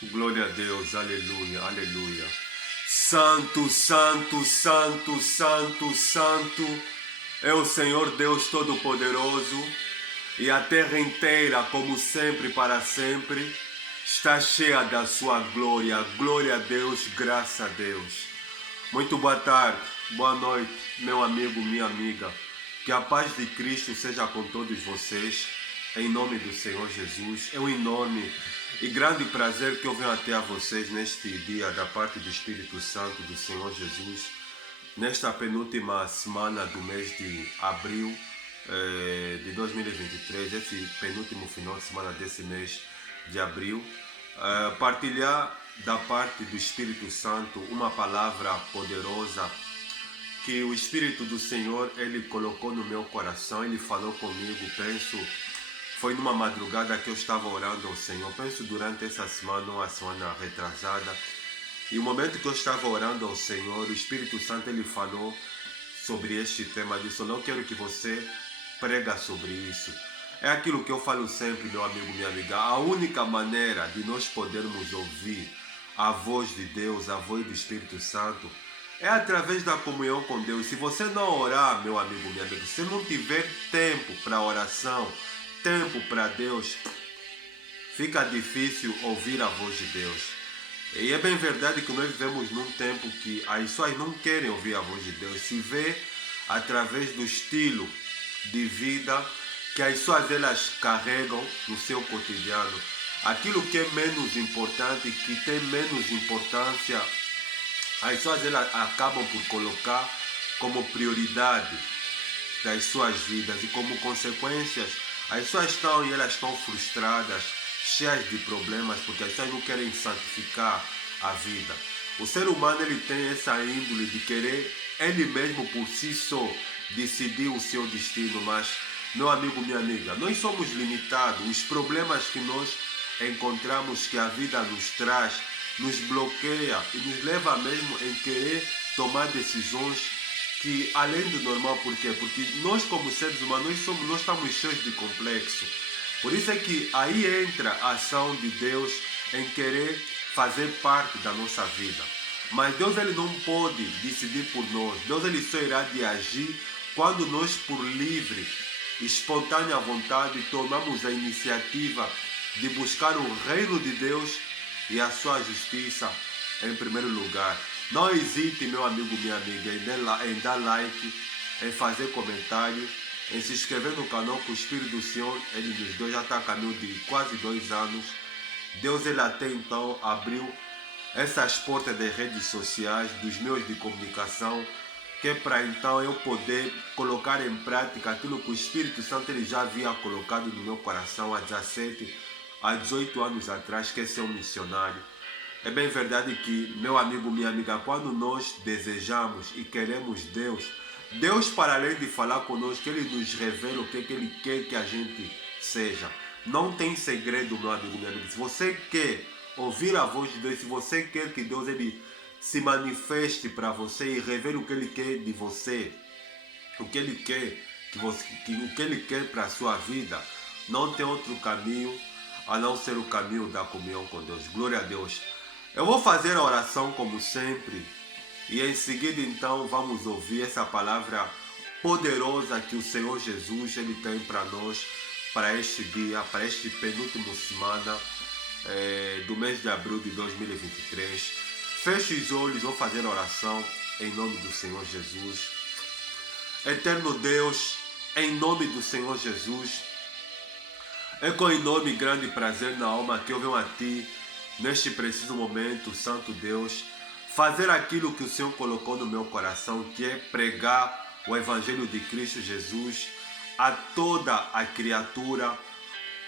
Glória a Deus, aleluia, aleluia. Santo, santo, santo, santo, santo é o Senhor Deus Todo-Poderoso, e a terra inteira, como sempre, para sempre, está cheia da sua glória. Glória a Deus, graças a Deus. Muito boa tarde, boa noite, meu amigo, minha amiga. Que a paz de Cristo seja com todos vocês, em nome do Senhor Jesus. É um enorme e grande prazer que eu venho até a vocês neste dia, da parte do Espírito Santo do Senhor Jesus, nesta penúltima semana do mês de abril de 2023, esse penúltimo final de semana desse mês de abril, partilhar da parte do Espírito Santo uma palavra poderosa que o Espírito do Senhor ele colocou no meu coração. Ele falou comigo, penso, foi numa madrugada que eu estava orando ao Senhor, penso durante essa semana, uma semana retrasada, e o momento que eu estava orando ao Senhor, o Espírito Santo ele falou sobre este tema, disse: eu não quero que você prega sobre isso. É aquilo que eu falo sempre, meu amigo, minha amiga, a única maneira de nós podermos ouvir a voz de Deus, a voz do Espírito Santo, é através da comunhão com Deus. Se você não orar, meu amigo, minha amiga, se não tiver tempo para oração, tempo para Deus, fica difícil ouvir a voz de Deus. E é bem verdade que nós vivemos num tempo que as pessoas não querem ouvir a voz de Deus. Se vê através do estilo de vida que as pessoas elas carregam no seu cotidiano. Aquilo que é menos importante, que tem menos importância, as pessoas elas acabam por colocar como prioridade das suas vidas, e como consequências as pessoas estão frustradas, cheias de problemas, porque as pessoas não querem santificar a vida. O ser humano ele tem essa índole de querer ele mesmo por si só decidir o seu destino, mas, meu amigo, minha amiga, nós somos limitados. Os problemas que nós encontramos, que a vida nos traz, nos bloqueia e nos leva mesmo em querer tomar decisões que além do normal. Por quê? Porque nós como seres humanos, nós estamos cheios de complexo. Por isso é que aí entra a ação de Deus em querer fazer parte da nossa vida. Mas Deus ele não pode decidir por nós. Deus ele só irá de agir quando nós, por livre, espontânea vontade, tomamos a iniciativa de buscar o reino de Deus e a sua justiça em primeiro lugar. Não hesite, meu amigo, minha amiga, em dar like, em fazer comentário, em se inscrever no canal, que o Espírito do Senhor ele nos deu, já está a caminho de quase 2 anos. Deus ele até então abriu essas portas das redes sociais, dos meios de comunicação, que é para então eu poder colocar em prática aquilo que o Espírito Santo ele já havia colocado no meu coração há 17, há 18 anos atrás, que é ser um missionário. É bem verdade que, meu amigo, minha amiga, quando nós desejamos e queremos Deus, Deus, para além de falar conosco, Ele nos revela o que Ele quer que a gente seja. Não tem segredo, meu amigo, minha amiga. Se você quer ouvir a voz de Deus, se você quer que Deus ele se manifeste para você e revele o que Ele quer de você, o que Ele quer o que Ele quer para a sua vida, não tem outro caminho a não ser o caminho da comunhão com Deus. Glória a Deus. Eu vou fazer a oração como sempre, e em seguida então vamos ouvir essa palavra poderosa que o Senhor Jesus ele tem para nós, para este dia, para este penúltimo semana do mês de abril de 2023. Feche os olhos, vou fazer a oração em nome do Senhor Jesus. Eterno Deus, em nome do Senhor Jesus, é com enorme e grande prazer na alma que eu venho a Ti neste preciso momento, Santo Deus, fazer aquilo que o Senhor colocou no meu coração, que é pregar o Evangelho de Cristo Jesus a toda a criatura,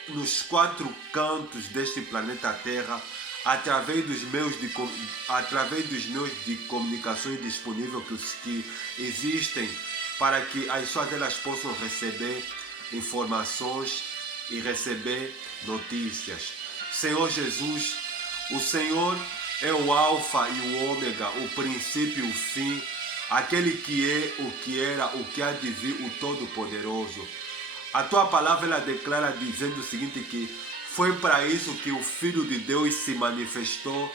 nos 4 cantos deste planeta Terra, através dos meios de comunicações disponíveis que existem, para que as pessoas elas possam receber informações e receber notícias. Senhor Jesus, o Senhor é o alfa e o ômega, o princípio e o fim, aquele que é, o que era, o que há de vir, o Todo-Poderoso. A tua palavra ela declara dizendo o seguinte, que Foi para isso que o Filho de Deus se manifestou,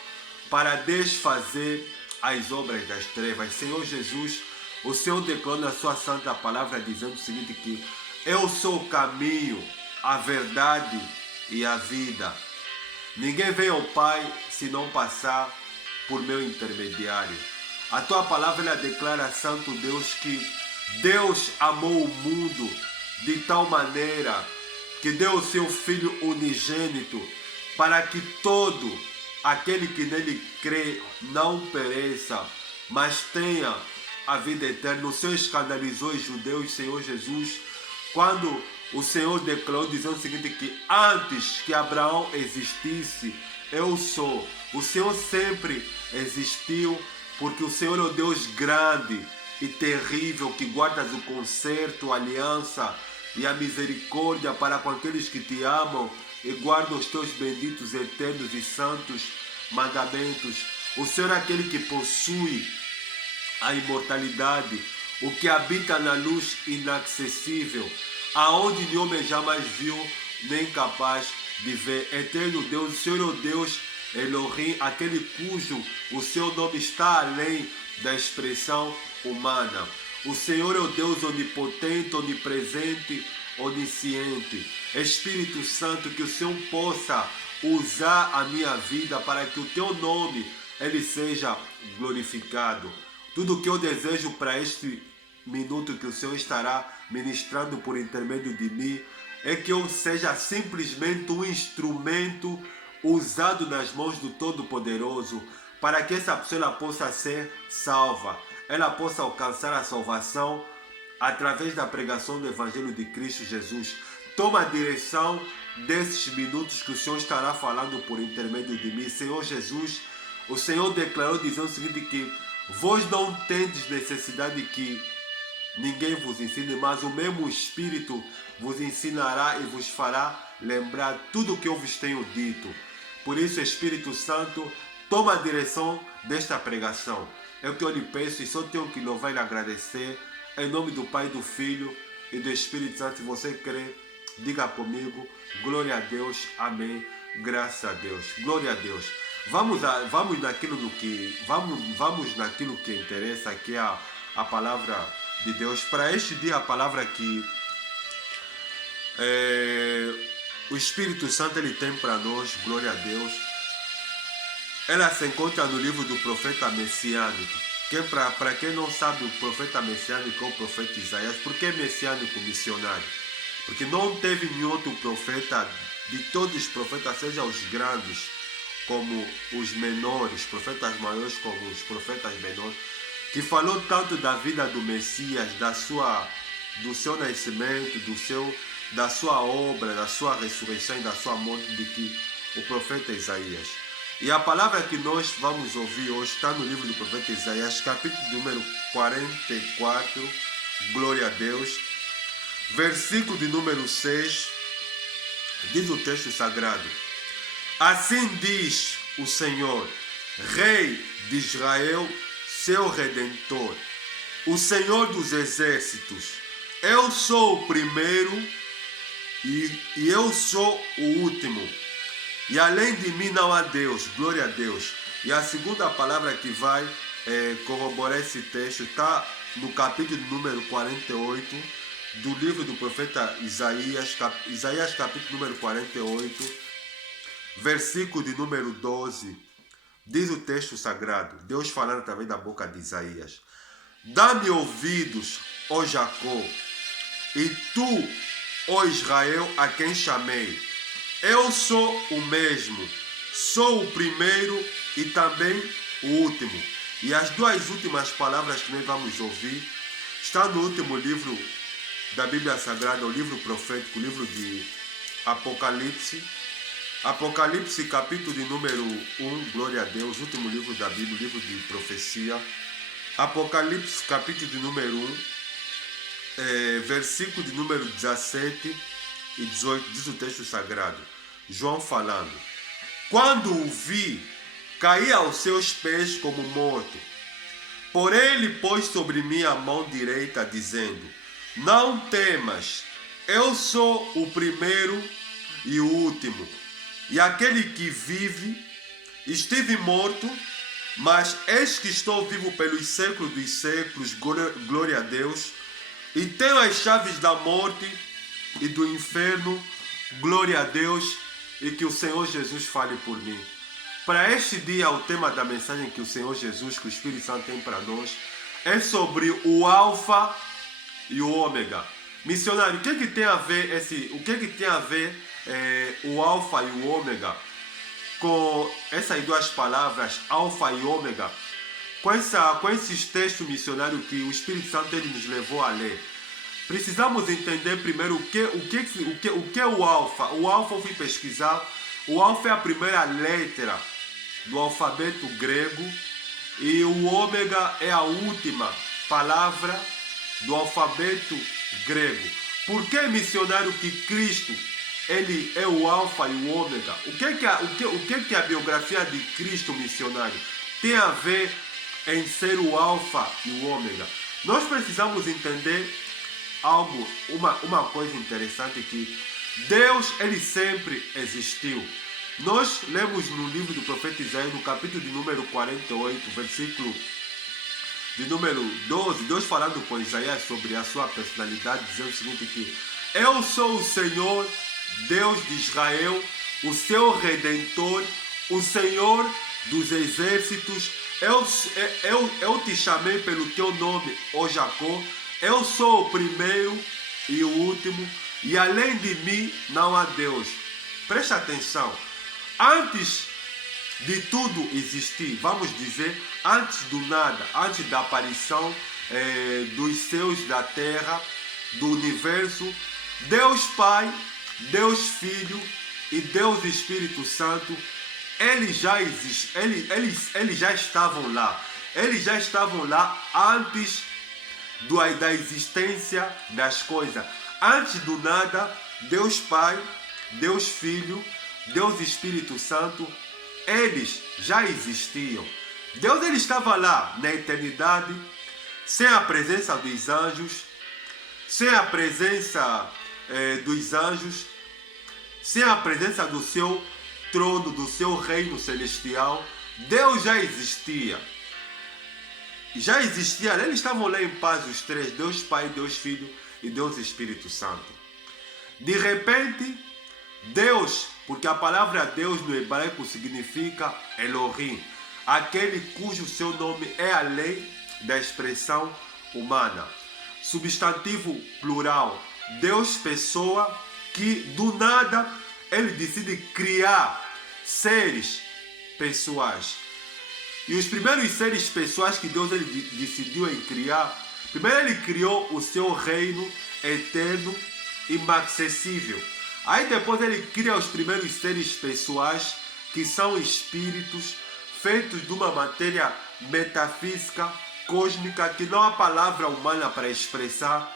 para desfazer as obras das trevas. Senhor Jesus, o Senhor declarou na sua santa palavra dizendo o seguinte, que eu sou o caminho, a verdade e a vida. Ninguém vem ao Pai se não passar por meu intermediário. A tua palavra ela declara, Santo Deus, que Deus amou o mundo de tal maneira que deu o seu Filho unigênito para que todo aquele que nele crê não pereça, mas tenha a vida eterna. O Senhor escandalizou os judeus, Senhor Jesus, quando o Senhor declarou dizendo o seguinte, que antes que Abraão existisse, eu sou. O Senhor sempre existiu, porque o Senhor é o Deus grande e terrível, que guardas o concerto, a aliança e a misericórdia para com aqueles que te amam e guardam os teus benditos, eternos e santos mandamentos. O Senhor é aquele que possui a imortalidade, o que habita na luz inacessível, aonde nenhum homem jamais viu, nem capaz de ver. Eterno Deus, o Senhor é o Deus Elohim, aquele cujo o seu nome está além da expressão humana. O Senhor é o Deus onipotente, onipresente, onisciente. Espírito Santo, que o Senhor possa usar a minha vida para que o teu nome ele seja glorificado. Tudo que eu desejo para este minuto que o Senhor estará ministrando por intermédio de mim é que eu seja simplesmente um instrumento usado nas mãos do Todo-Poderoso para que essa pessoa possa ser salva, ela possa alcançar a salvação através da pregação do Evangelho de Cristo Jesus. Toma a direção desses minutos que o Senhor estará falando por intermédio de mim. Senhor Jesus, o Senhor declarou dizendo o seguinte, que vós não tendes necessidade que ninguém vos ensine, mas o mesmo Espírito vos ensinará e vos fará lembrar tudo o que eu vos tenho dito. Por isso, Espírito Santo, toma a direção desta pregação. É o que eu lhe peço e só tenho que louvar e agradecer. Em nome do Pai, do Filho e do Espírito Santo. Se você crê, diga comigo, glória a Deus, amém, graças a Deus, glória a Deus. Vamos naquilo que interessa, que é a palavra de Deus. Para este dia, a palavra que o Espírito Santo ele tem para nós, glória a Deus, ela se encontra no livro do profeta messiânico. Para quem não sabe, o profeta messiânico é o profeta Isaías. Por que messiânico missionário? Porque não teve nenhum outro profeta, de todos os profetas, seja os grandes como os menores, profetas maiores como os profetas menores, que falou tanto da vida do Messias, do seu nascimento, da sua obra, da sua ressurreição e da sua morte, de que o profeta Isaías. E a palavra que nós vamos ouvir hoje está no livro do profeta Isaías, capítulo número 44, glória a Deus, versículo de número 6, diz o texto sagrado: assim diz o Senhor, Rei de Israel, seu Redentor, o Senhor dos exércitos, eu sou o primeiro e eu sou o último, e além de mim não há Deus, glória a Deus. E a segunda palavra que vai corroborar esse texto está no capítulo número 48 do livro do profeta Isaías, Isaías capítulo número 48, versículo de número 12, diz o texto sagrado, Deus falando através da boca de Isaías: dá-me ouvidos, ó Jacó, e tu, ó Israel, a quem chamei. Eu sou o mesmo, sou o primeiro e também o último. E as duas últimas palavras que nós vamos ouvir está no último livro da Bíblia Sagrada, o livro profético, o livro de Apocalipse. Apocalipse, capítulo de número 1, glória a Deus, último livro da Bíblia, livro de profecia. Apocalipse, capítulo de número 1, versículo de número 17 e 18, diz o texto sagrado, João falando: quando o vi, caí aos seus pés como morto. Porém ele pôs sobre mim a mão direita, dizendo: não temas, eu sou o primeiro e o último, e aquele que vive. Estive morto, mas eis que estou vivo pelos séculos dos séculos, glória a Deus. E tenho as chaves da morte e do inferno, glória a Deus, e que o Senhor Jesus fale por mim. Para este dia, o tema da mensagem que o Senhor Jesus, que o Espírito Santo tem para nós, é sobre o Alfa e o Ômega. Missionário, o que tem a ver o Alfa e o Ômega com essas duas palavras, Alfa e Ômega, com esses textos missionários que o Espírito Santo ele nos levou a ler? Precisamos entender primeiro o que é o Alfa. O Alfa, eu fui pesquisar, o Alfa é a primeira letra do alfabeto grego e o Ômega é a última palavra do alfabeto grego. Por que, missionário, que Cristo ele é o Alfa e o Ômega? O que a biografia de Cristo, missionário, tem a ver em ser o Alfa e o Ômega? Nós precisamos entender algo, uma coisa interessante, que Deus ele sempre existiu. Nós lemos no livro do profeta Isaías, no capítulo de número 48, versículo de número 12, Deus falando com Isaías sobre a sua personalidade, dizendo o seguinte, que eu sou o Senhor, Deus de Israel, o seu Redentor, o Senhor dos exércitos. Eu te chamei pelo teu nome, ó Jacó. Eu sou o primeiro e o último, e além de mim não há Deus. Preste atenção. Antes de tudo existir, vamos dizer, antes do nada, antes da aparição dos céus, da terra, do universo, Deus Pai, Deus Filho e Deus Espírito Santo, eles já estavam lá. Eles já estavam lá antes da existência das coisas. Antes do nada, Deus Pai, Deus Filho, Deus Espírito Santo, eles já existiam. Deus ele estava lá na eternidade, sem a presença dos anjos, sem a presença sem a presença do seu trono, do seu reino celestial. Deus já existia. Eles estavam lá em paz, os três, Deus Pai, Deus Filho e Deus Espírito Santo. De repente, Deus, porque a palavra Deus no hebraico significa Elohim, aquele cujo seu nome é além da expressão humana. Substantivo plural, Deus pessoa, que do nada ele decide criar seres pessoais. E os primeiros seres pessoais que Deus ele decidiu em criar, primeiro ele criou o seu reino eterno, inacessível. Aí depois ele cria os primeiros seres pessoais, que são espíritos, feitos de uma matéria metafísica, cósmica, que não há palavra humana para expressar,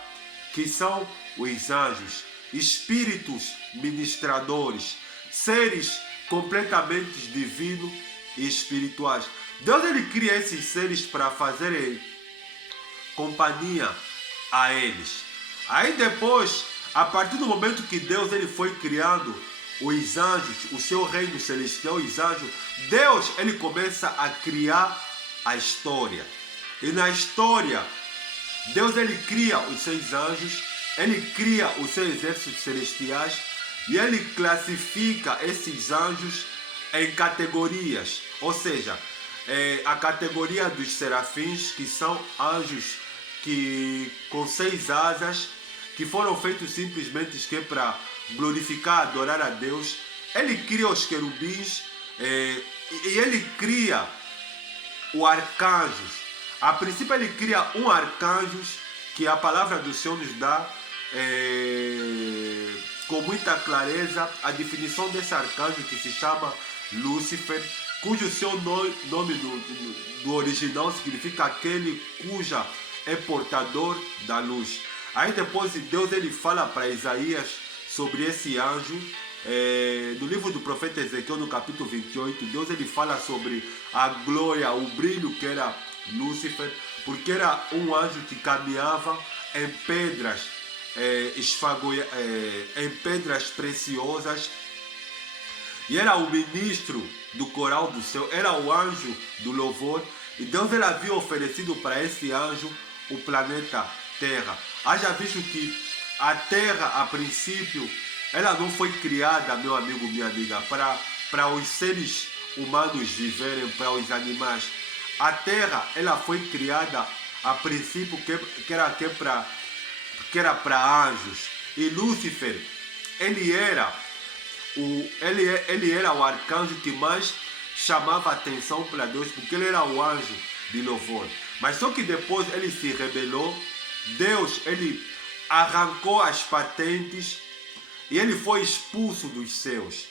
que são os anjos, espíritos ministradores, seres completamente divinos e espirituais. Deus ele cria esses seres para fazerem companhia a eles. Aí depois, a partir do momento que Deus ele foi criando os anjos, o seu reino celestial, os anjos, Deus ele começa a criar a história. E na história, Deus ele cria os seus anjos, ele cria os seus exércitos celestiais e ele classifica esses anjos em categorias. Ou seja, a categoria dos serafins, que são anjos com 6 asas, que foram feitos simplesmente para glorificar, adorar a Deus. Ele cria os querubins e ele cria o arcanjos. A princípio ele cria um arcanjo, que a palavra do Senhor nos dá com muita clareza a definição desse arcanjo, que se chama Lúcifer, cujo seu nome do original significa aquele cuja é portador da luz. Aí depois Deus ele fala para Isaías sobre esse anjo. No livro do profeta Ezequiel, no capítulo 28, Deus ele fala sobre a glória, o brilho que era Lúcifer, porque era um anjo que caminhava em pedras, em pedras preciosas. e era o ministro do coral do céu, era o anjo do louvor, e Deus ele havia oferecido para esse anjo o planeta Terra. Haja visto que a Terra, a princípio, ela não foi criada, meu amigo, minha amiga, para os seres humanos viverem, para os animais. A Terra, ela foi criada a princípio que era para anjos. E Lúcifer, ele era o arcanjo que mais chamava atenção para Deus, porque ele era o anjo de louvor. Mas só que depois ele se rebelou, Deus ele arrancou as patentes e ele foi expulso dos céus.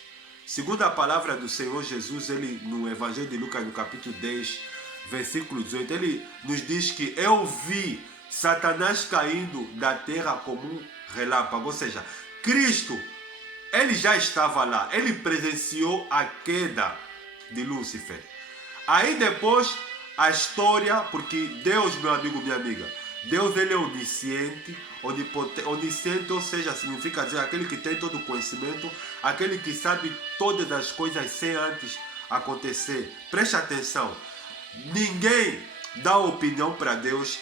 Segundo a palavra do Senhor Jesus, ele no Evangelho de Lucas, no capítulo 10, versículo 18, ele nos diz que eu vi Satanás caindo da terra como um relâmpago. Ou seja, Cristo, ele já estava lá, ele presenciou a queda de Lúcifer. Aí depois a história, porque Deus, meu amigo, minha amiga, Deus ele é onisciente, onisciente, ou seja, significa dizer aquele que tem todo o conhecimento, aquele que sabe todas as coisas sem antes acontecer. Preste atenção, ninguém dá opinião para Deus,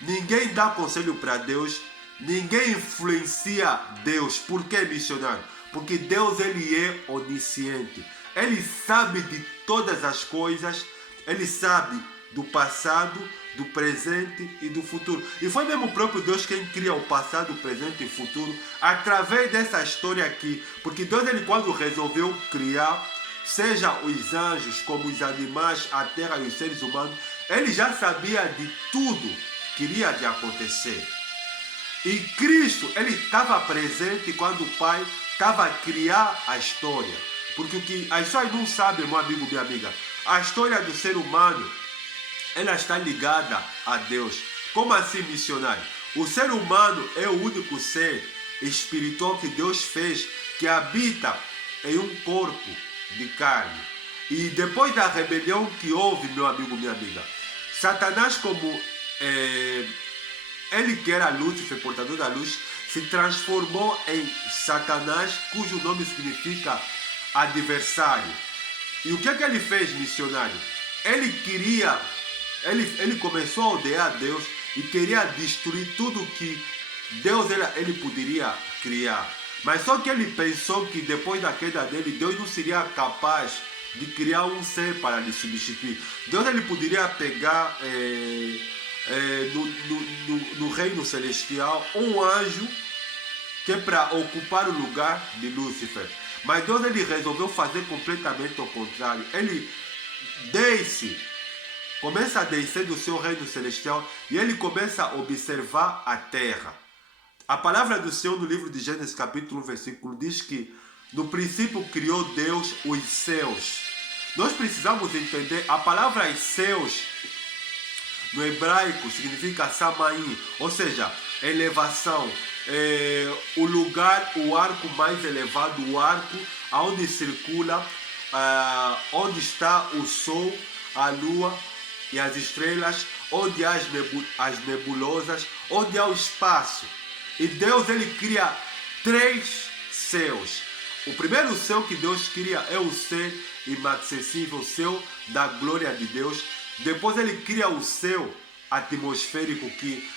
ninguém dá conselho para Deus, ninguém influencia Deus. Por que, missionário? Porque Deus ele é onisciente, ele sabe de todas as coisas, ele sabe do passado, do presente e do futuro. E foi mesmo o próprio Deus quem cria o passado, o presente e o futuro através dessa história aqui. Porque Deus, ele quando resolveu criar, seja os anjos, como os animais, a terra e os seres humanos, ele já sabia de tudo que iria de acontecer. E Cristo, ele estava presente quando o Pai estava a criar a história. Porque o que as pessoas não sabem, meu amigo, minha amiga, a história do ser humano, ela está ligada a Deus. Como assim, missionário? O ser humano é o único ser espiritual que Deus fez, que habita em um corpo de carne. E depois da rebelião que houve, meu amigo, minha amiga, Satanás, como ele que era Lúcifer, portador da luz, se transformou em Satanás, cujo nome significa adversário. E o que é que ele fez, missionário? Ele começou a odiar Deus e queria destruir tudo que Deus ele poderia criar. Mas só que ele pensou que depois da queda dele, Deus não seria capaz de criar um ser para lhe substituir. Deus ele poderia pegar no reino celestial um anjo que é para ocupar o lugar de Lúcifer. Mas Deus ele resolveu fazer completamente o contrário. Ele começa a descer do seu reino celestial e ele começa a observar a terra. A palavra do Senhor no livro de Gênesis capítulo 1, versículo diz que no princípio criou Deus os céus. Nós precisamos entender, a palavra céus no hebraico significa samaim, ou seja, elevação, o lugar, o arco mais elevado, o arco onde circula, onde está o sol, a lua e as estrelas, onde há as nebulosas, onde há o espaço. E Deus ele cria 3 céus. O primeiro céu que Deus cria é o céu inacessível, o céu da glória de Deus. Depois ele cria o céu atmosférico, que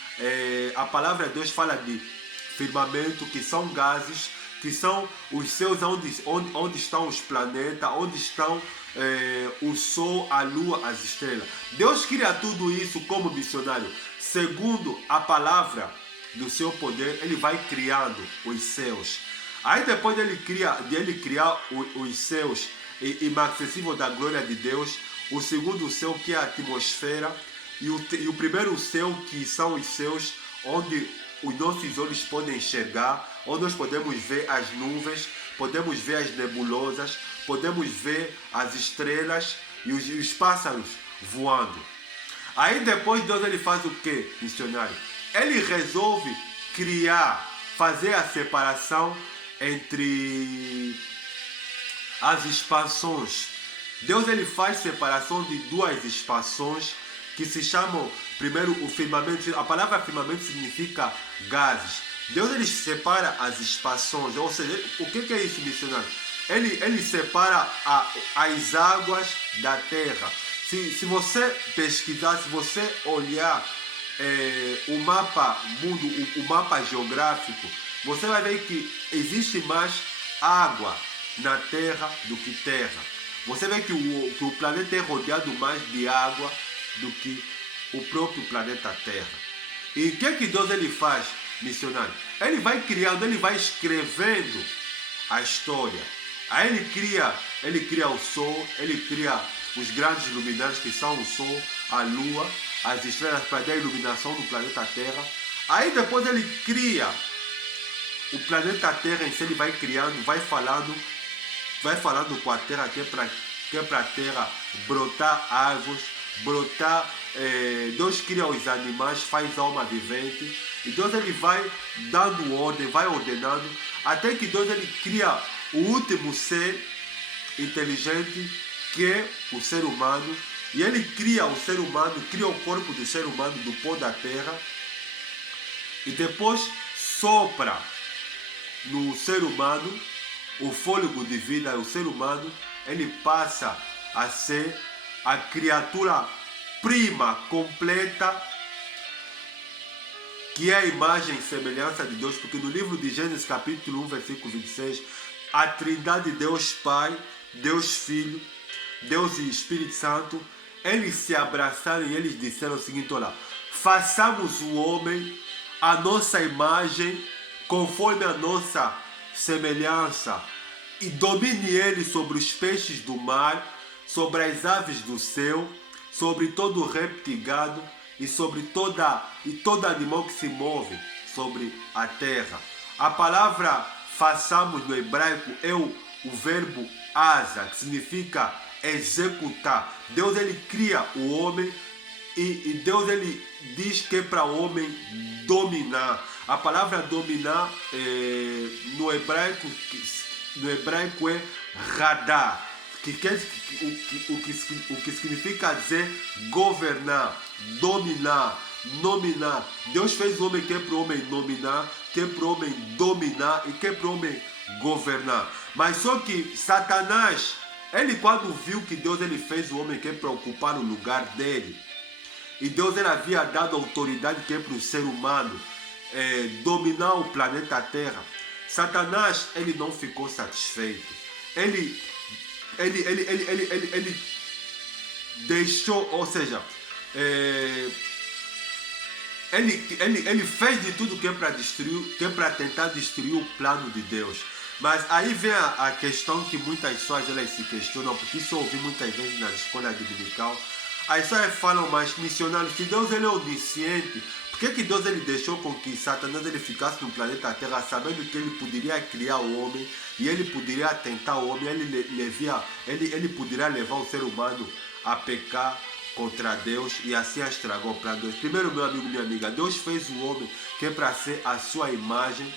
a palavra de Deus fala de firmamento, que são gases, que são os céus onde estão os planetas, onde estão o sol, a lua, as estrelas. Deus cria tudo isso como missionário. Segundo a palavra do seu poder, ele vai criando os céus. Aí depois de ele criar os céus inacessível da glória de Deus, o segundo céu que é a atmosfera, e o primeiro céu que são os céus onde os nossos olhos podem enxergar, onde nós podemos ver as nuvens, podemos ver as nebulosas, podemos ver as estrelas e os pássaros voando. Aí depois Deus ele faz o que, missionário? Ele resolve fazer a separação entre as expansões. Deus ele faz separação de 2 expansões que se chamam, primeiro, o firmamento. A palavra firmamento significa gases. Deus ele separa as expansões, ou seja, o que é isso, missionário? ele separa as águas da terra. Se você pesquisar, se você olhar o mapa mundo, o mapa geográfico, você vai ver que existe mais água na terra do que terra. Você vê que o planeta é rodeado mais de água do que o próprio planeta Terra. E o que Deus ele faz, missionário? Ele vai criando, ele vai escrevendo a história. Aí ele cria o sol, ele cria os grandes luminares que são o sol, a lua, as estrelas para dar iluminação no planeta Terra. Aí depois ele cria o planeta Terra em si, ele vai criando, vai falando com a Terra que é para a Terra brotar árvores, brotar. Deus cria os animais, faz alma vivente. E Deus ele vai dando ordem, vai ordenando, até que Deus ele cria o último ser inteligente, que é o ser humano. E ele cria o ser humano, cria o corpo do ser humano do pó da terra. E depois sopra no ser humano o fôlego de vida. O ser humano ele passa a ser a criatura prima, completa, que é a imagem e semelhança de Deus, porque no livro de Gênesis capítulo 1, versículo 26, a trindade Deus Pai, Deus Filho, Deus e Espírito Santo, eles se abraçaram e eles disseram o seguinte: olha, façamos o homem a nossa imagem, conforme a nossa semelhança, e domine ele sobre os peixes do mar, sobre as aves do céu, sobre todo réptil e gado, e sobre todo animal que se move sobre a terra. A palavra façamos no hebraico é o verbo asa, que significa executar. Deus ele cria o homem e Deus ele diz que é para o homem dominar. A palavra dominar no hebraico é radar, o que significa dizer governar, dominar, nominar. Deus fez o homem que é para o homem nominar, que é para o homem dominar e que é para o homem governar. Mas só que Satanás, ele quando viu que Deus ele fez o homem que é para ocupar o lugar dele, e Deus ele havia dado autoridade que é para o ser humano dominar o planeta Terra, Satanás ele não ficou satisfeito. Ele deixou, ou seja, ele fez de tudo que é para destruir, que é para tentar destruir o plano de Deus. Mas aí vem a questão que muitas pessoas elas se questionam, porque isso eu ouvi muitas vezes na escola dominical. As pessoas falam, mas missionário, se Deus ele é onisciente, por que Deus ele deixou com que Satanás ele ficasse no planeta Terra, sabendo que ele poderia criar o homem e ele poderia tentar o homem, ele poderia levar o ser humano a pecar contra Deus e assim estragou o plano de Deus? Primeiro, meu amigo, minha amiga, Deus fez o homem que é para ser a sua imagem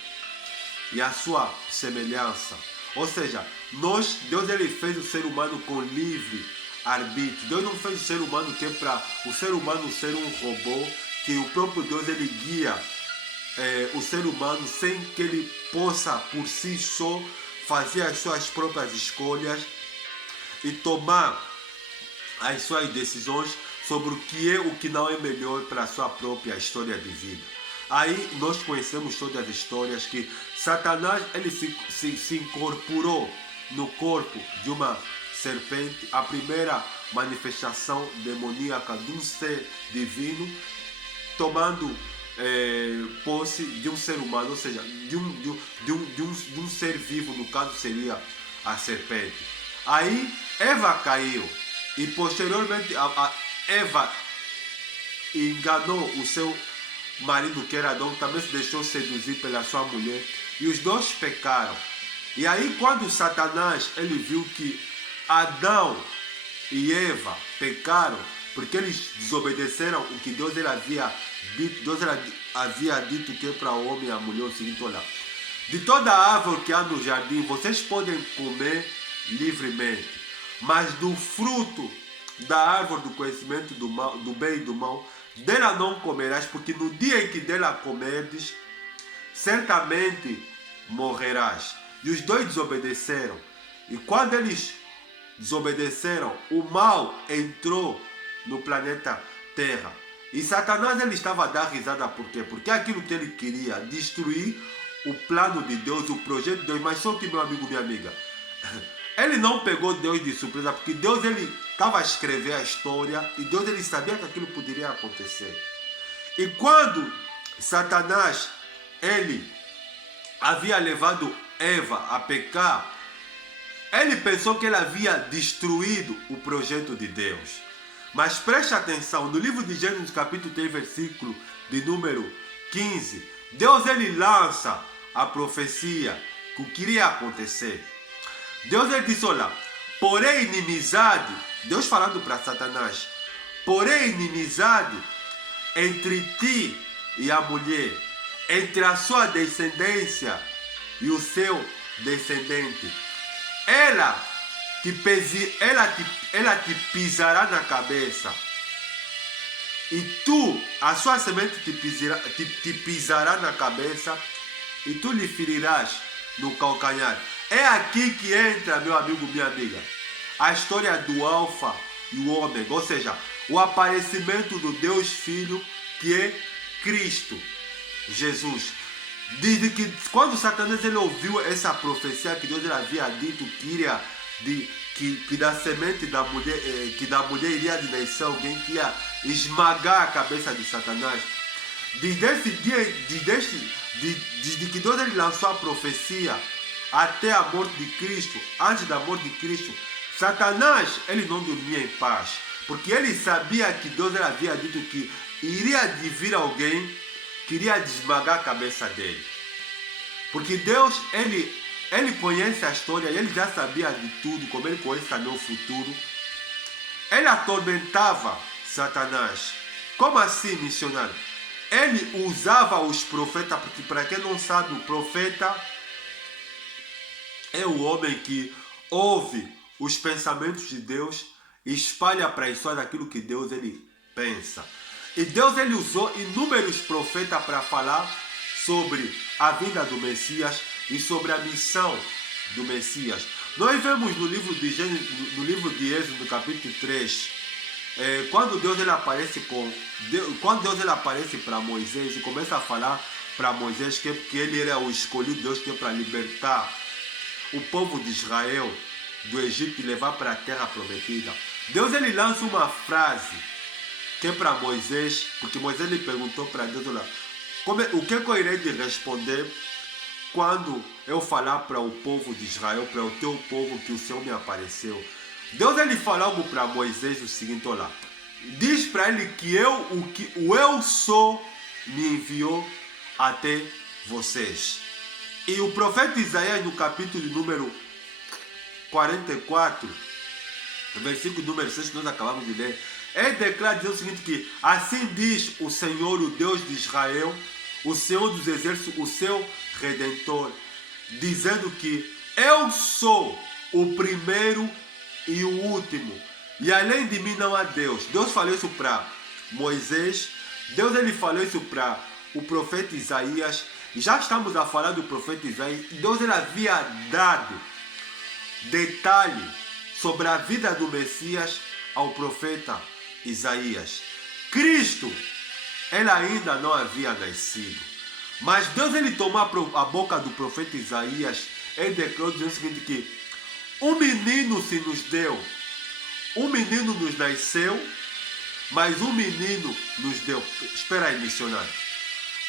e a sua semelhança. Ou seja, Deus ele fez o ser humano com livre arbítrio. Deus não fez o ser humano que é para o ser humano ser um robô, que o próprio Deus ele guia o ser humano sem que ele possa por si só fazer as suas próprias escolhas e tomar as suas decisões sobre o que é o que não é melhor para a sua própria história de vida. Aí nós conhecemos todas as histórias que Satanás ele se incorporou no corpo de uma serpente, a primeira manifestação demoníaca de um ser divino, tomando posse de um ser humano, ou seja, de um ser vivo, no caso seria a serpente. Aí Eva caiu e posteriormente Eva enganou o seu marido que era Adão, também se deixou seduzir pela sua mulher e os dois pecaram. E aí quando Satanás ele viu que Adão e Eva pecaram, porque eles desobedeceram o que Deus ele havia dito. Deus ele havia dito que é para o homem e a mulher o seguinte: olha, de toda a árvore que há no jardim vocês podem comer livremente, mas do fruto da árvore do conhecimento do bem e do mal, dela não comerás, porque no dia em que dela comerdes, certamente morrerás. E os dois desobedeceram. E quando eles desobedeceram, o mal entrou no planeta Terra. E Satanás ele estava a dar risada por quê? Porque aquilo que ele queria, destruir o plano de Deus, o projeto de Deus. Mas só que, meu amigo, minha amiga, ele não pegou Deus de surpresa, porque Deus ele estava a escrever a história e Deus ele sabia que aquilo poderia acontecer. E quando Satanás ele havia levado Eva a pecar, ele pensou que ele havia destruído o projeto de Deus. Mas preste atenção, no livro de Gênesis capítulo 3, versículo de número 15, Deus ele lança a profecia que iria acontecer. Deus ele disse, olha, porém inimizade, Deus falando para Satanás, porém inimizade entre ti e a mulher, entre a sua descendência e o seu descendente. Ela te pisará na cabeça, e tu, a sua semente te pisará na cabeça, e tu lhe ferirás no calcanhar. É aqui que entra, meu amigo, minha amiga, a história do Alfa e o Ômega, ou seja, o aparecimento do Deus Filho, que é Cristo Jesus. Diz que quando Satanás ele ouviu essa profecia que Deus ele havia dito que da semente da mulher, que da mulher iria nascer alguém que ia esmagar a cabeça de Satanás. Desde que Deus ele lançou a profecia até a morte de Cristo, antes da morte de Cristo, Satanás ele não dormia em paz, porque ele sabia que Deus ele havia dito que iria vir alguém que iria esmagar a cabeça dele. Porque Deus ele conhece a história, ele já sabia de tudo, como ele conhece também o futuro. Ele atormentava Satanás. Como assim, missionário? Ele usava os profetas, porque para quem não sabe, o profeta é o homem que ouve os pensamentos de Deus e espalha para as pessoas aquilo que Deus ele pensa. E Deus ele usou inúmeros profetas para falar sobre a vinda do Messias e sobre a missão do Messias. Nós vemos no livro de Gênesis, no livro de Êxodo, no capítulo 3, quando Deus ele aparece para Moisés e começa a falar para Moisés que ele era o escolhido de Deus que é para libertar o povo de Israel do Egito e levar para a terra prometida. Deus ele lança uma frase que é para Moisés, porque Moisés lhe perguntou para Deus, olha, o que eu irei te responder quando eu falar para o povo de Israel, para o teu povo, que o Senhor me apareceu? Deus ele falou algo para Moisés o seguinte, olha, diz para ele que o eu sou me enviou até vocês. E o profeta Isaías, no capítulo número 44, versículo número 6, que nós acabamos de ler, ele declara dizendo o seguinte, que assim diz o Senhor, o Deus de Israel, o Senhor dos exércitos, o seu Redentor, dizendo que eu sou o primeiro e o último, e além de mim não há Deus. Deus falou isso para Moisés, Deus ele falou isso para o profeta Isaías. Já estamos a falar do profeta Isaías. Deus ele havia dado detalhe sobre a vida do Messias ao profeta Isaías. Cristo ele ainda não havia nascido, mas Deus ele tomou a boca do profeta Isaías. Ele declarou dizendo o seguinte, que um menino se nos deu, um menino nos nasceu, mas um menino nos deu. Espera aí, missionário.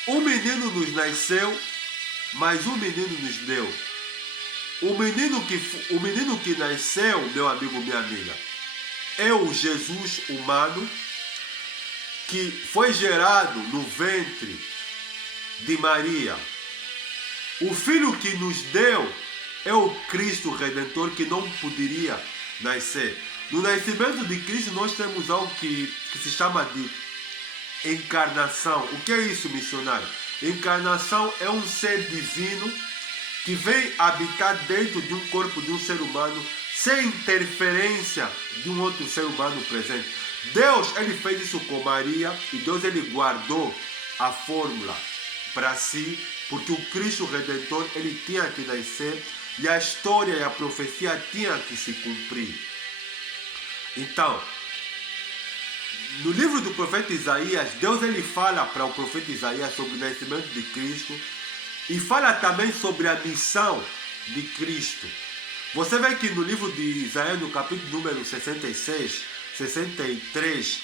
Um menino nos nasceu, mas um menino nos deu. O menino que nasceu, meu amigo, minha amiga, é o Jesus humano, que foi gerado no ventre de Maria. O filho que nos deu é o Cristo Redentor, que não poderia nascer. No nascimento de Cristo nós temos algo que se chama de encarnação. O que é isso, missionário? Encarnação é um ser divino que vem habitar dentro de um corpo de um ser humano sem interferência de um outro ser humano presente. Deus ele fez isso com Maria e Deus ele guardou a fórmula para si, porque o Cristo Redentor ele tinha que nascer e a história e a profecia tinham que se cumprir. Então, no livro do profeta Isaías, Deus ele fala para o profeta Isaías sobre o nascimento de Cristo e fala também sobre a missão de Cristo. Você vê que no livro de Isaías, no capítulo número 66, 63,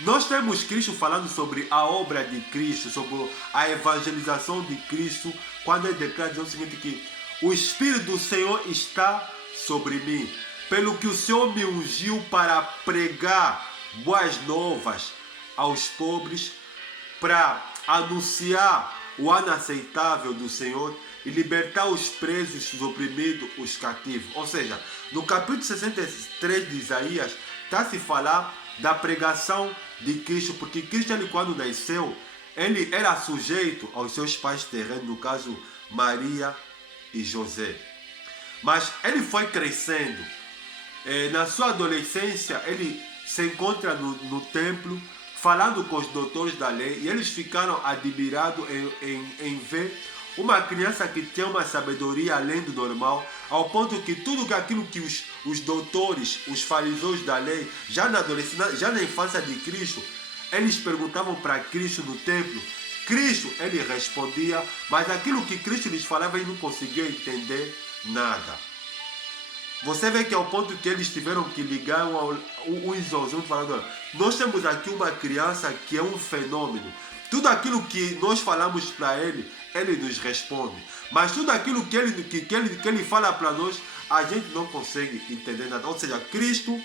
nós temos Cristo falando sobre a obra de Cristo, sobre a evangelização de Cristo, quando ele declara o seguinte, que o Espírito do Senhor está sobre mim, pelo que o Senhor me ungiu para pregar boas novas aos pobres, para anunciar o ano aceitável do Senhor e libertar os presos, os oprimidos, os cativos. Ou seja, no capítulo 63 de Isaías, está se falar da pregação de Cristo, porque Cristo, ele, quando nasceu, ele era sujeito aos seus pais terrenos, no caso Maria e José. Mas ele foi crescendo. Na sua adolescência, ele se encontra no templo, falando com os doutores da lei, e eles ficaram admirados em ver uma criança que tem uma sabedoria além do normal, ao ponto que tudo aquilo que os doutores, os fariseus da lei, já na adolescência, já na infância de Cristo, eles perguntavam para Cristo no templo, Cristo, ele respondia, mas aquilo que Cristo lhes falava, eles não conseguiam entender nada. Você vê que ao ponto que eles tiveram que ligar uns aos outros, falando, nós temos aqui uma criança que é um fenômeno. Tudo aquilo que nós falamos para ele, ele nos responde. Mas tudo aquilo que ele fala para nós, a gente não consegue entender nada. Ou seja, Cristo,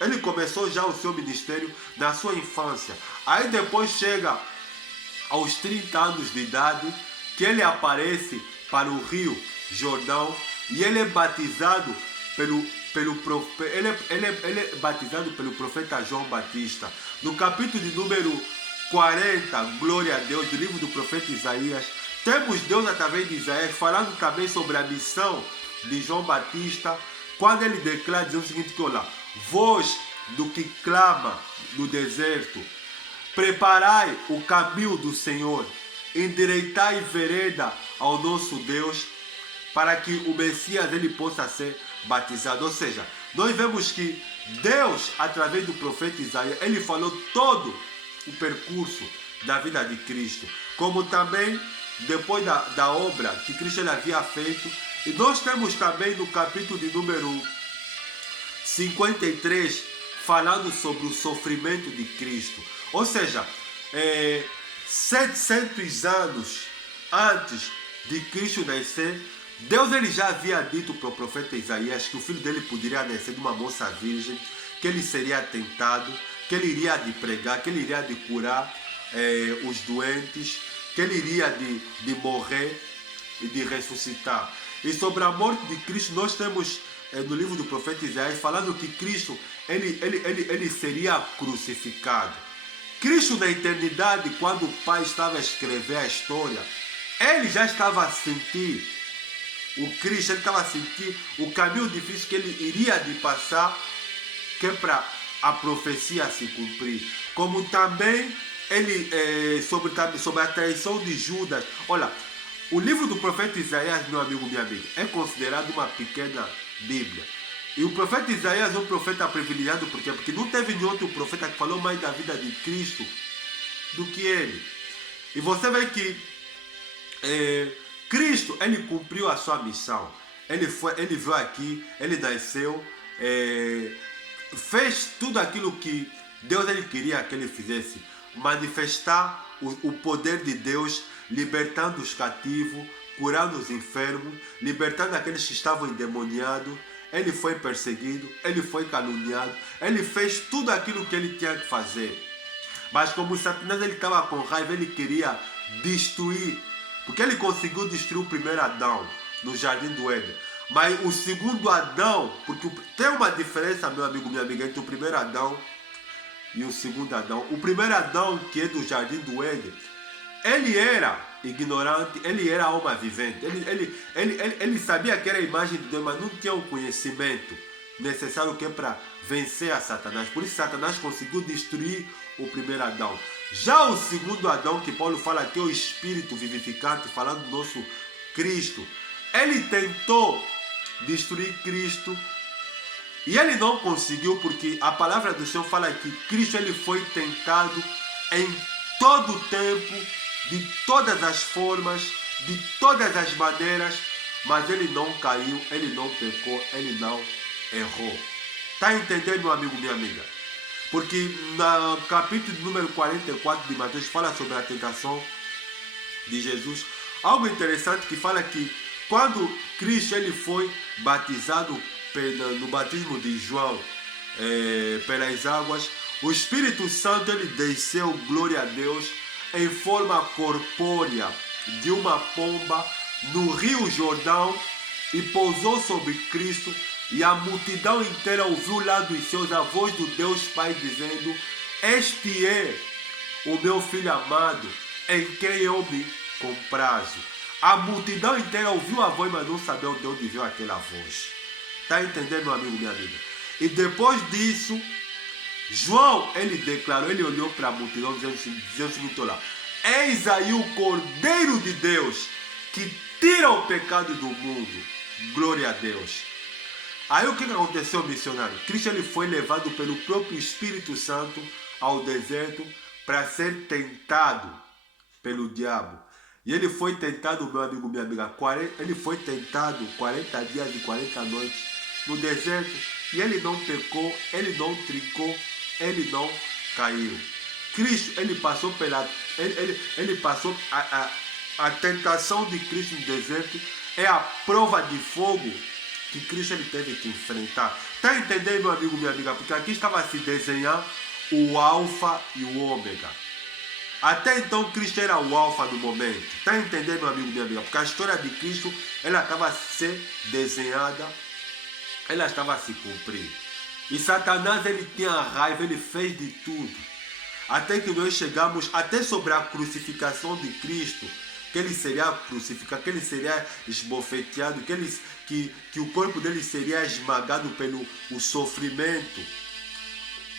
ele começou já o seu ministério na sua infância. Aí depois chega aos 30 anos de idade, que ele aparece para o Rio Jordão e ele é batizado ele é batizado pelo profeta João Batista. No capítulo de número 40, glória a Deus, do livro do profeta Isaías, temos Deus através de Isaías falando também sobre a missão de João Batista, quando ele declara, dizendo o seguinte, que olha, voz do que clama no deserto, preparai o caminho do Senhor, endireitai vereda ao nosso Deus, para que o Messias ele possa ser batizado. Ou seja, nós vemos que Deus, através do profeta Isaías, ele falou todo o percurso da vida de Cristo, como também depois da obra que Cristo ele havia feito. E nós temos também no capítulo de número 53 falando sobre o sofrimento de Cristo. Ou seja, 700 anos antes de Cristo nascer, Deus ele já havia dito para o profeta Isaías que o filho dele poderia nascer de uma moça virgem, que ele seria tentado, que ele iria de pregar, que ele iria de curar os doentes, que ele iria de morrer e de ressuscitar. E sobre a morte de Cristo, nós temos no livro do profeta Isaías falando que Cristo ele seria crucificado. Cristo na eternidade, quando o Pai estava a escrever a história, ele já estava a sentir, o Cristo ele estava a sentir o caminho difícil que ele iria de passar, que é para a profecia se cumprir. Como também ele sobre a traição de Judas. Olha, o livro do profeta Isaías, meu amigo, minha amiga, é considerado uma pequena Bíblia. E o profeta Isaías é um profeta privilegiado, por quê? Porque não teve nenhum outro profeta que falou mais da vida de Cristo do que ele. E você vê que Cristo, ele cumpriu a sua missão. Ele veio aqui, ele nasceu, fez tudo aquilo que Deus ele queria que ele fizesse. Manifestar o poder de Deus, libertando os cativos, curando os enfermos, libertando aqueles que estavam endemoniados. Ele foi perseguido, ele foi caluniado, ele fez tudo aquilo que ele tinha que fazer. Mas como Satanás ele estava com raiva, ele queria destruir, porque ele conseguiu destruir o primeiro Adão no jardim do Éden. Mas o segundo Adão, porque tem uma diferença, meu amigo, minha amiga, entre o primeiro Adão e o segundo Adão. O primeiro Adão, que é do jardim do Éden, ele era ignorante, ele era alma vivente, ele sabia que era a imagem de Deus, mas não tinha o conhecimento necessário que é para vencer a Satanás. Por isso Satanás conseguiu destruir o primeiro Adão. Já o segundo Adão, que Paulo fala que é o Espírito vivificante, falando do nosso Cristo, Ele tentou destruir Cristo e ele não conseguiu, porque a palavra do Senhor fala que Cristo ele foi tentado em todo o tempo, de todas as formas, de todas as maneiras, mas ele não caiu, ele não pecou, ele não errou. Está entendendo, meu amigo, minha amiga? Porque no capítulo número 44 de Mateus fala sobre a tentação de Jesus. Algo interessante que fala que quando Cristo ele foi batizado no batismo de João pelas águas, o Espírito Santo ele desceu, glória a Deus, em forma corpórea de uma pomba no Rio Jordão e pousou sobre Cristo, e a multidão inteira ouviu lá dos seus a voz do Deus Pai dizendo: este é o meu filho amado, em quem eu me comprazo. A multidão inteira ouviu a voz, mas não sabia de onde veio aquela voz. Está entendendo, meu amigo, minha amiga? E depois disso, João, ele declarou, ele olhou para a multidão dizendo o seguinte lá: eis aí o Cordeiro de Deus que tira o pecado do mundo. Glória a Deus. Aí o que aconteceu, missionário? Cristo ele foi levado pelo próprio Espírito Santo ao deserto para ser tentado pelo diabo. E ele foi tentado, meu amigo, minha amiga, ele foi tentado 40 dias e 40 noites no deserto, e ele não pecou, ele não trincou, ele não caiu. Cristo, ele passou ele passou a tentação de Cristo no deserto é a prova de fogo que Cristo ele teve que enfrentar. Está entendendo, meu amigo, minha amiga? Porque aqui estava a se desenhar o alfa e o ômega. Até então Cristo era o alfa do momento. Está entendendo, meu amigo, minha amiga? Porque a história de Cristo ela estava a ser desenhada, ela estava a se cumprir. E Satanás ele tinha raiva, ele fez de tudo. Até que nós chegamos até sobre a crucificação de Cristo, que ele seria crucificado, que ele seria esbofeteado, que o corpo dele seria esmagado pelo o sofrimento.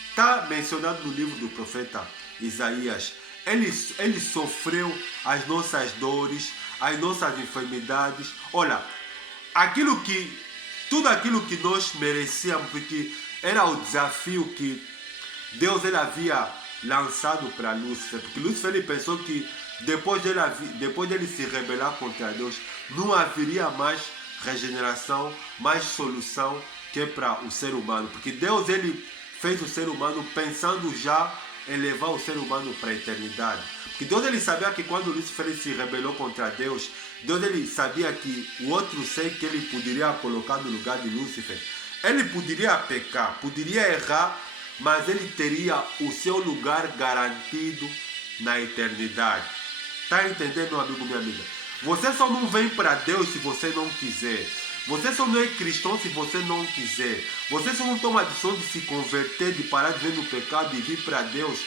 Está mencionado no livro do profeta Isaías. Ele sofreu as nossas dores, as nossas enfermidades. Olha, tudo aquilo que nós merecíamos, porque era o desafio que Deus ele havia lançado para Lúcifer. Porque Lúcifer ele pensou que depois dele se rebelar contra Deus, não haveria mais regeneração, mais solução que para o ser humano. Porque Deus ele fez o ser humano pensando já em levar o ser humano para a eternidade. Porque Deus ele sabia que quando Lúcifer ele se rebelou contra Deus, Deus ele sabia que o outro ser que ele poderia colocar no lugar de Lúcifer, ele poderia pecar, poderia errar, mas ele teria o seu lugar garantido na eternidade. Está entendendo, meu amigo, minha amiga? Você só não vem para Deus se você não quiser. Você só não é cristão se você não quiser. Você só não toma a decisão de se converter, de parar de ver no pecado e vir para Deus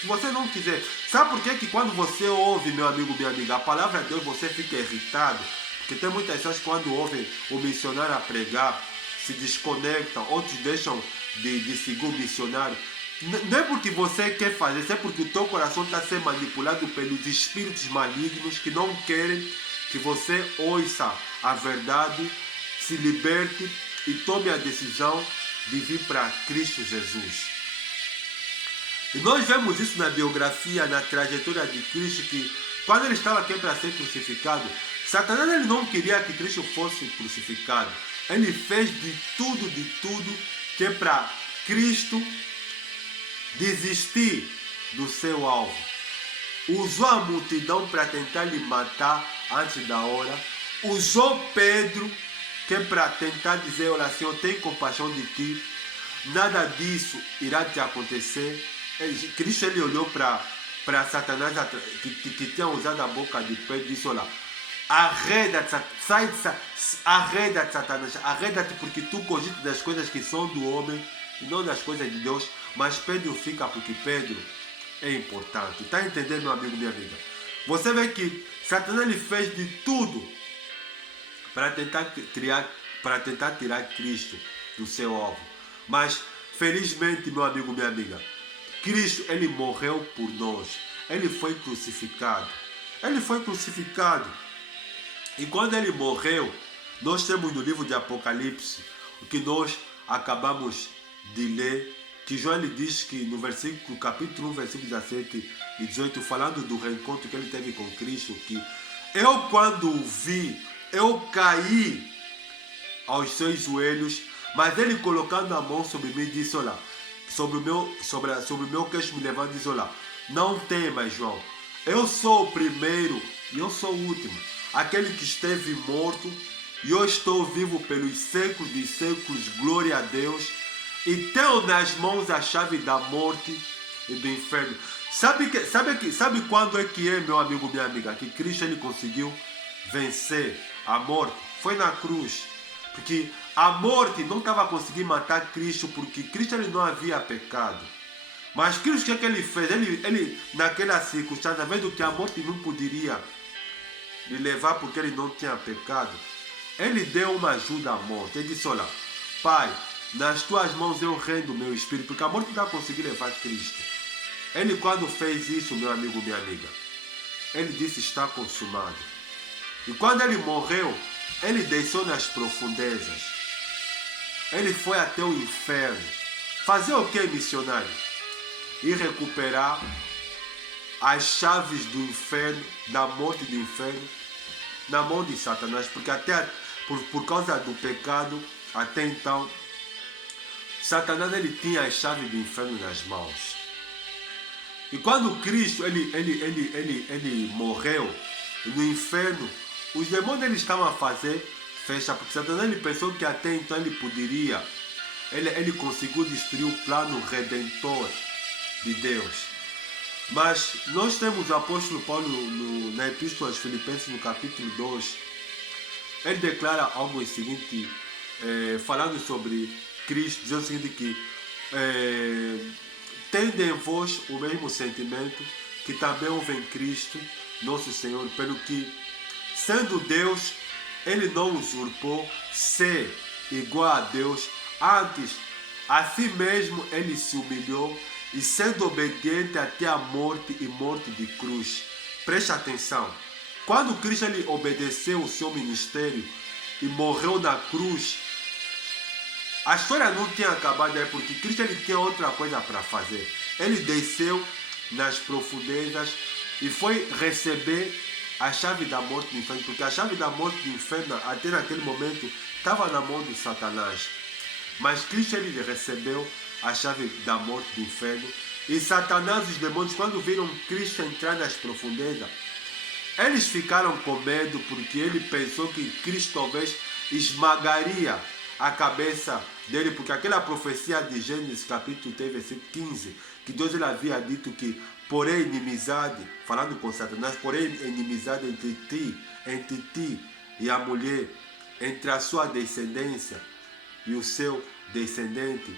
se você não quiser. Sabe por que quando você ouve, meu amigo, minha amiga, a palavra de Deus, você fica irritado? Porque tem muitas pessoas que quando ouvem o missionário a pregar, se desconectam, outros deixam de seguir o missionário. Não é porque você quer fazer, é porque o teu coração está sendo manipulado pelos espíritos malignos que não querem que você ouça a verdade, se liberte e tome a decisão de vir para Cristo Jesus. E nós vemos isso na biografia, na trajetória de Cristo, que quando ele estava aqui para ser crucificado, Satanás ele não queria que Cristo fosse crucificado. Ele fez de tudo que é para Cristo desistir do seu alvo. Usou a multidão para tentar lhe matar antes da hora. Usou Pedro, que é para tentar dizer: olha, Senhor, tem compaixão de ti, nada disso irá te acontecer. Cristo ele olhou para Satanás que tinha usado a boca de Pedro e disse: olha, arreda-te, Satanás, arreda-te, porque tu cogitas das coisas que são do homem e não das coisas de Deus. Mas Pedro fica porque Pedro é importante. Está entendendo, meu amigo, minha amiga? Você vê que Satanás ele fez de tudo para tentar tirar Cristo do seu alvo. Mas, felizmente, meu amigo, minha amiga, Cristo ele morreu por nós. Ele foi crucificado. Ele foi crucificado. E quando ele morreu, Nós temos no livro de Apocalipse, o que nós acabamos de ler, que João ele diz que no versículo, capítulo 1, versículo 17 e 18, falando do reencontro que ele teve com Cristo, que eu quando o vi, eu caí aos seus joelhos, mas ele colocando a mão sobre mim disse, olha, sobre o meu queixo me levando e diz, olha, não temas, João, eu sou o primeiro e eu sou o último, aquele que esteve morto, e eu estou vivo pelos séculos de séculos, glória a Deus, e tenho nas mãos a chave da morte e do inferno. Sabe quando é que meu amigo, minha amiga, que Cristo ele conseguiu vencer a morte? Foi na cruz. Porque a morte não estava conseguindo matar Cristo, porque Cristo ele não havia pecado. Mas Cristo, o que é que ele fez? Ele naquela circunstância, vendo que a morte não poderia lhe levar porque ele não tinha pecado, ele deu uma ajuda à morte. Ele disse, olha, Pai, nas tuas mãos eu rendo o meu espírito, porque a morte não vai conseguir levar Cristo. Ele quando fez isso, meu amigo, minha amiga, ele disse, está consumado. E quando ele morreu, ele desceu nas profundezas. Ele foi até o inferno. Fazer o que, missionário? E recuperar as chaves do inferno, da morte do inferno, na mão de Satanás. Porque até por causa do pecado, até então, Satanás ele tinha as chaves do inferno nas mãos. E quando Cristo ele morreu no inferno, os demônios eles estavam a fazer festa, porque Satanás ele pensou que até então ele poderia, ele conseguiu destruir o plano redentor de Deus. Mas nós temos o apóstolo Paulo na Epístola aos Filipenses, no capítulo 2, ele declara algo seguinte, falando sobre Cristo, dizendo o seguinte, que tende em vós o mesmo sentimento que também houve em Cristo, nosso Senhor, pelo que, sendo Deus, ele não usurpou ser igual a Deus, antes, a si mesmo ele se humilhou e sendo obediente até a morte e morte de cruz. Preste atenção, quando Cristo ele obedeceu o seu ministério e morreu na cruz, a história não tinha acabado aí, porque Cristo ele tinha outra coisa para fazer. Ele desceu nas profundezas e foi receber a chave da morte do inferno, porque a chave da morte do inferno até naquele momento estava na mão de Satanás. Mas Cristo ele recebeu a chave da morte do inferno, e Satanás e os demônios, quando viram Cristo entrar nas profundezas, eles ficaram com medo, porque ele pensou que Cristo talvez esmagaria a cabeça dele, porque aquela profecia de Gênesis capítulo 3, versículo 15, que Deus ele havia dito que porém inimizade, falando com Satanás, porém inimizade entre ti e a mulher, entre a sua descendência e o seu descendente.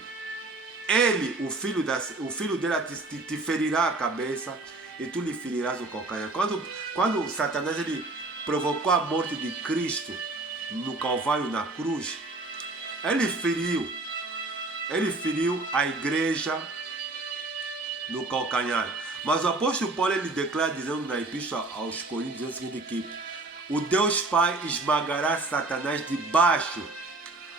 Ele, o filho dela te ferirá a cabeça e tu lhe ferirás o calcanhar. Quando Satanás ele provocou a morte de Cristo no Calvário, na cruz, ele feriu a igreja no calcanhar. Mas o apóstolo Paulo ele declara, dizendo na Epístola aos Coríntios, dizendo o seguinte, que o Deus Pai esmagará Satanás debaixo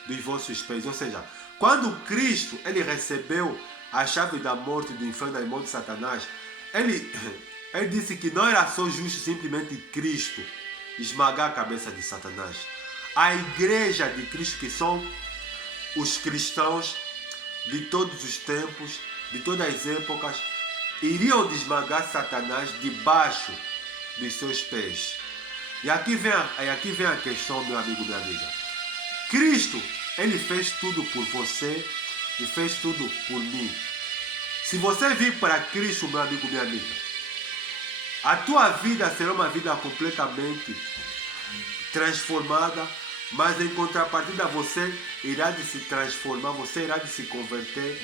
dos vossos pés. Ou seja, quando Cristo ele recebeu a chave da morte, do inferno, da morte de Satanás, ele disse que não era só justo simplesmente Cristo esmagar a cabeça de Satanás. A igreja de Cristo, que são os cristãos de todos os tempos, de todas as épocas, iriam esmagar Satanás debaixo dos seus pés. E aqui vem a questão, meu amigo, minha amiga. Cristo, ele fez tudo por você e fez tudo por mim. Se você vir para Cristo, meu amigo, minha amiga, a tua vida será uma vida completamente transformada, mas em contrapartida você irá de se transformar, você irá de se converter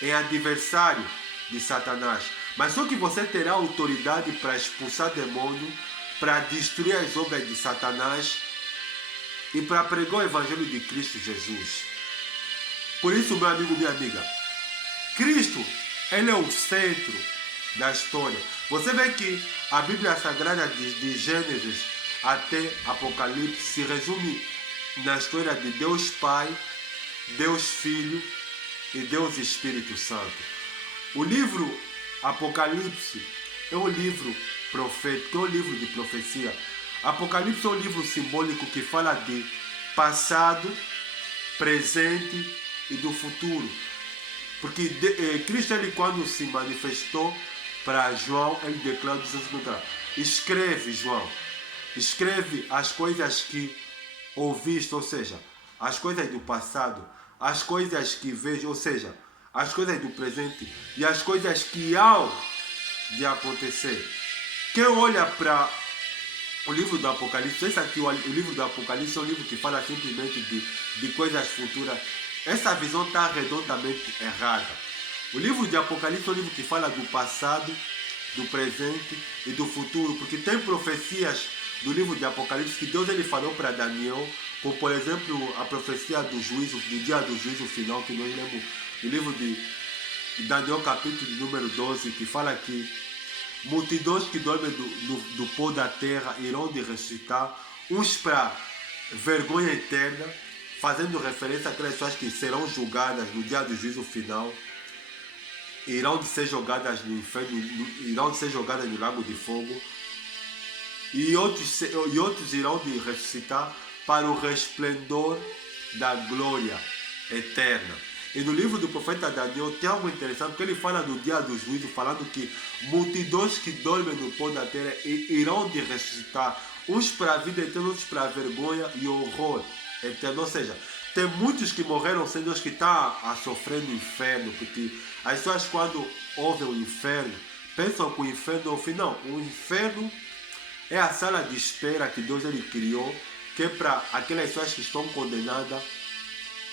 em adversário de Satanás. Mas só que você terá autoridade para expulsar demônio, para destruir as obras de Satanás e para pregar o Evangelho de Cristo Jesus. Por isso, meu amigo, minha amiga, Cristo, ele é o centro da história. Você vê que a Bíblia Sagrada de Gênesis até Apocalipse se resume na história de Deus Pai, Deus Filho e Deus Espírito Santo. O livro Apocalipse é um livro profético, é um livro de profecia. Apocalipse é um livro simbólico que fala de passado, presente e do futuro. Porque Cristo, ele, quando se manifestou para João, ele declarou, escreve, João, escreve as coisas que ouviste, ou seja, as coisas do passado, as coisas que vejo, ou seja, as coisas do presente e as coisas que hão de acontecer. Quem olha para o livro do Apocalipse, esse aqui, o livro do Apocalipse é um livro que fala simplesmente de coisas futuras. Essa visão está redondamente errada. O livro de Apocalipse é um livro que fala do passado, do presente e do futuro, porque tem profecias do livro de Apocalipse que Deus, ele falou para Daniel, como por exemplo a profecia do juízo, do dia do juízo final, que nós lemos no livro de Daniel, capítulo número 12, que fala que multidões que dormem do pó da terra irão de ressuscitar, uns para vergonha eterna, fazendo referência àquelas pessoas que serão julgadas no dia do juízo final, irão de ser jogadas no inferno, irão de ser jogadas no lago de fogo, e outros irão de ressuscitar para o resplendor da glória eterna. E no livro do profeta Daniel tem algo interessante, porque ele fala do dia do juízo, falando que multidões que dormem no pó da terra irão de ressuscitar, uns para a vida eterna, outros para a vergonha e horror eterno. Ou seja, tem muitos que morreram sendo os que estão a sofrer no inferno, porque as pessoas, quando ouvem o inferno, pensam que o inferno é o fim. Não, o inferno é a sala de espera que Deus, ele criou, que é para aquelas pessoas que estão condenadas,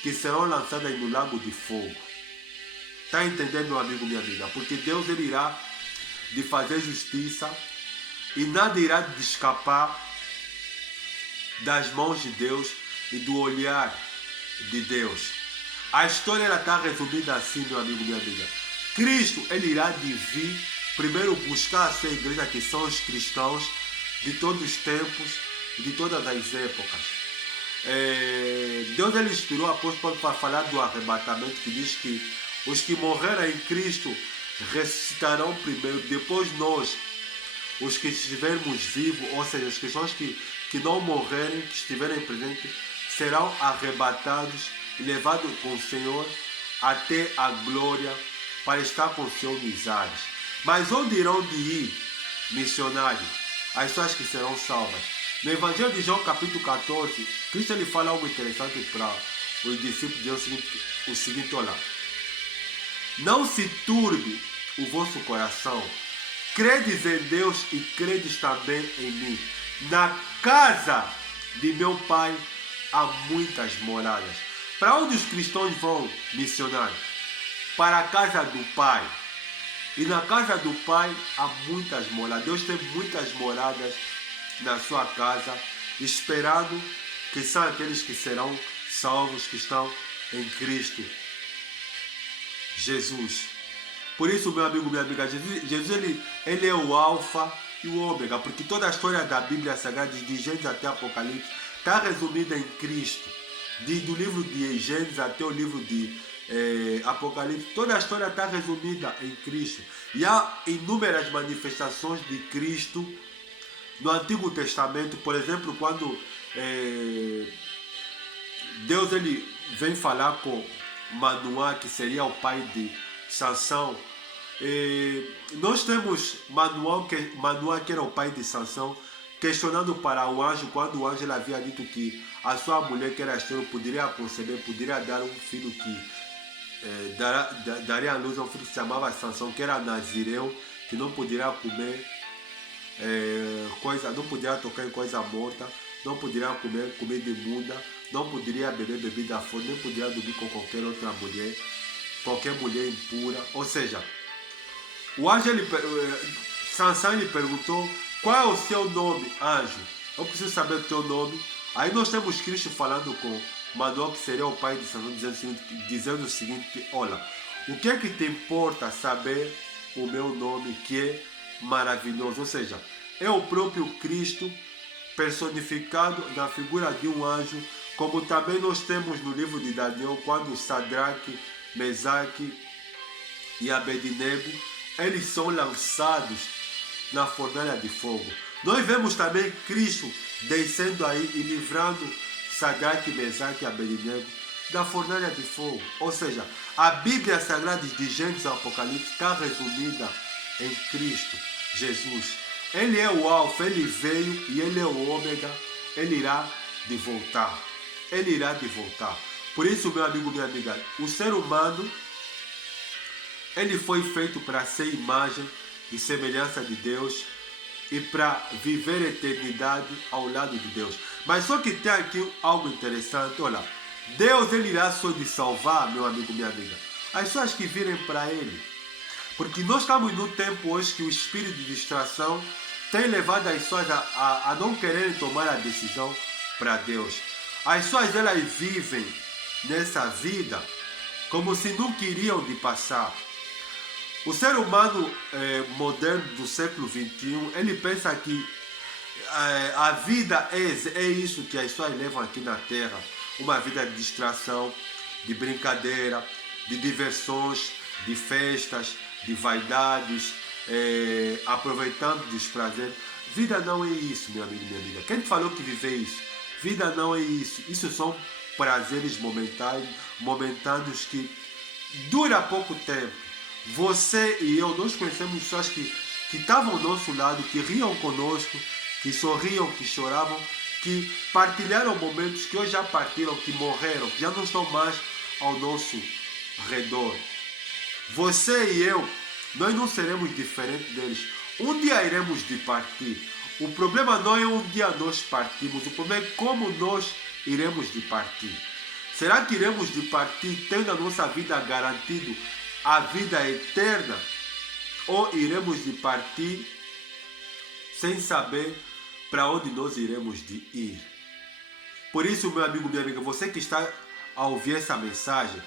que serão lançadas no lago de fogo. Está entendendo, meu amigo, minha amiga? Porque Deus, ele irá de fazer justiça e nada irá de escapar das mãos de Deus e do olhar de Deus. A história está resumida assim, meu amigo, minha amiga. Cristo, ele irá de vir primeiro buscar a sua igreja, que são os cristãos de todos os tempos e de todas as épocas. Deus, ele inspirou o apóstolo Paulo para falar do arrebatamento, que diz que os que morreram em Cristo ressuscitarão primeiro, depois nós, os que estivermos vivos, ou seja, os cristãos que não morrerem, que estiverem presentes, serão arrebatados e levados com o Senhor até a glória, para estar com o Senhor nos ares. Mas onde irão de ir missionários? As pessoas que serão salvas. No Evangelho de João, capítulo 14, Cristo, ele fala algo interessante para os discípulos. Diz o seguinte, olha: não se turbe o vosso coração, credes em Deus e credes também em mim. Na casa de meu Pai há muitas moradas. Para onde os cristãos vão missionar? Para a casa do Pai. E na casa do Pai há muitas moradas. Deus tem muitas moradas na sua casa, esperando que são aqueles que serão salvos, que estão em Cristo Jesus. Por isso, meu amigo, minha amiga, Jesus ele é o alfa e o ômega, porque toda a história da Bíblia Sagrada, de Gênesis até Apocalipse, está resumida em Cristo. Do livro de Gênesis até o livro de Apocalipse, toda a história está resumida em Cristo. E há inúmeras manifestações de Cristo no Antigo Testamento. Por exemplo, quando Deus, ele vem falar com Manoá, que seria o pai de Sansão. Nós temos Manoá, que era o pai de Sansão, questionando para o anjo, quando o anjo havia dito que a sua mulher, que era estéril, poderia conceber, poderia dar um filho que daria à luz a um filho que se chamava Sansão, que era nazireu, que não poderia comer não poderia tocar em coisa morta, não poderia comer comida imunda, não poderia beber bebida forte, nem poderia dormir com qualquer outra mulher, qualquer mulher impura. Ou seja, o anjo, Sansão, ele perguntou: qual é o seu nome, anjo? Eu preciso saber o teu nome. Aí nós temos Cristo falando com Manoá, que seria o pai de Sansão, dizendo o seguinte: olha, o que é que te importa saber o meu nome, que é maravilhoso? Ou seja, é o próprio Cristo personificado na figura de um anjo, Como também nós temos no livro de Daniel, quando Sadraque, Mesaque e Abednego, eles são lançados na fornalha de fogo. Nós vemos também Cristo descendo aí e livrando Sadraque, Mesaque e Abednego da fornalha de fogo. Ou seja, a Bíblia Sagrada de Gênesis ao Apocalipse está resumida em Cristo Jesus. Ele é o Alfa, ele veio e ele é o Ômega, ele irá de voltar. Ele irá de voltar. Por isso, meu amigo, minha amiga, o ser humano, ele foi feito para ser imagem e semelhança de Deus e para viver a eternidade ao lado de Deus. Mas só que tem aqui algo interessante, olha, Deus ele irá só de salvar, meu amigo, minha amiga, as pessoas que virem para Ele. Porque nós estamos num tempo hoje que o espírito de distração tem levado as pessoas a não quererem tomar a decisão para Deus. As pessoas elas vivem nessa vida como se não queriam de passar. O ser humano moderno do século XXI, ele pensa que a vida é isso que as pessoas levam aqui na Terra. Uma vida de distração, de brincadeira, de diversões, de festas, de vaidades, aproveitando dos prazeres. Vida não é isso, meu amigo e minha amiga. Quem te falou que viver é isso? Vida não é isso. Isso são prazeres momentâneos que duram pouco tempo. Você e eu, nós conhecemos pessoas que estavam ao nosso lado, que riam conosco, que sorriam, que choravam, que partilharam momentos que hoje já partiram, que morreram, que já não estão mais ao nosso redor. Você e eu, nós não seremos diferentes deles. Um dia iremos de partir. O problema não é um dia nós partimos, o problema é como nós iremos de partir. Será que iremos de partir tendo a nossa vida garantido a vida eterna? Ou iremos de partir sem saber para onde nós iremos de ir? Por isso, meu amigo, minha amiga, você que está a ouvir essa mensagem,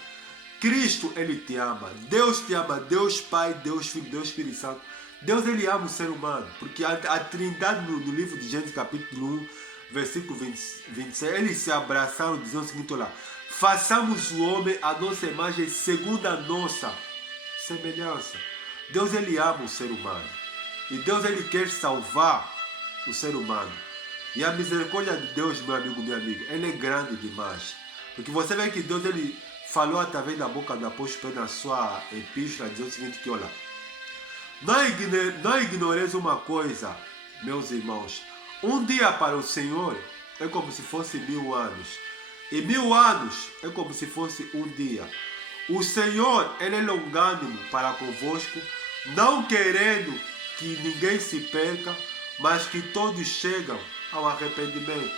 Cristo, Ele te ama. Deus te ama. Deus Pai, Deus Filho, Deus Espírito Santo. Deus, Ele ama o ser humano. Porque a Trindade no livro de Gênesis capítulo 1, versículo 26, eles se abraçaram dizendo o seguinte, olha, façamos o homem a nossa imagem segundo a nossa semelhança. Deus, Ele ama o ser humano. E Deus, Ele quer salvar o ser humano. E a misericórdia de Deus, meu amigo, minha amiga, ele é grande demais. Porque você vê que Deus, ele falou através da boca do apóstolo Pedro na sua epístola, dizendo o seguinte, que olha, não ignoreis uma coisa, meus irmãos, um dia para o Senhor é como se fosse 1000 anos, e 1000 anos é como se fosse um dia. O Senhor, ele é longânimo para convosco, não querendo que ninguém se perca, mas que todos chegam ao arrependimento.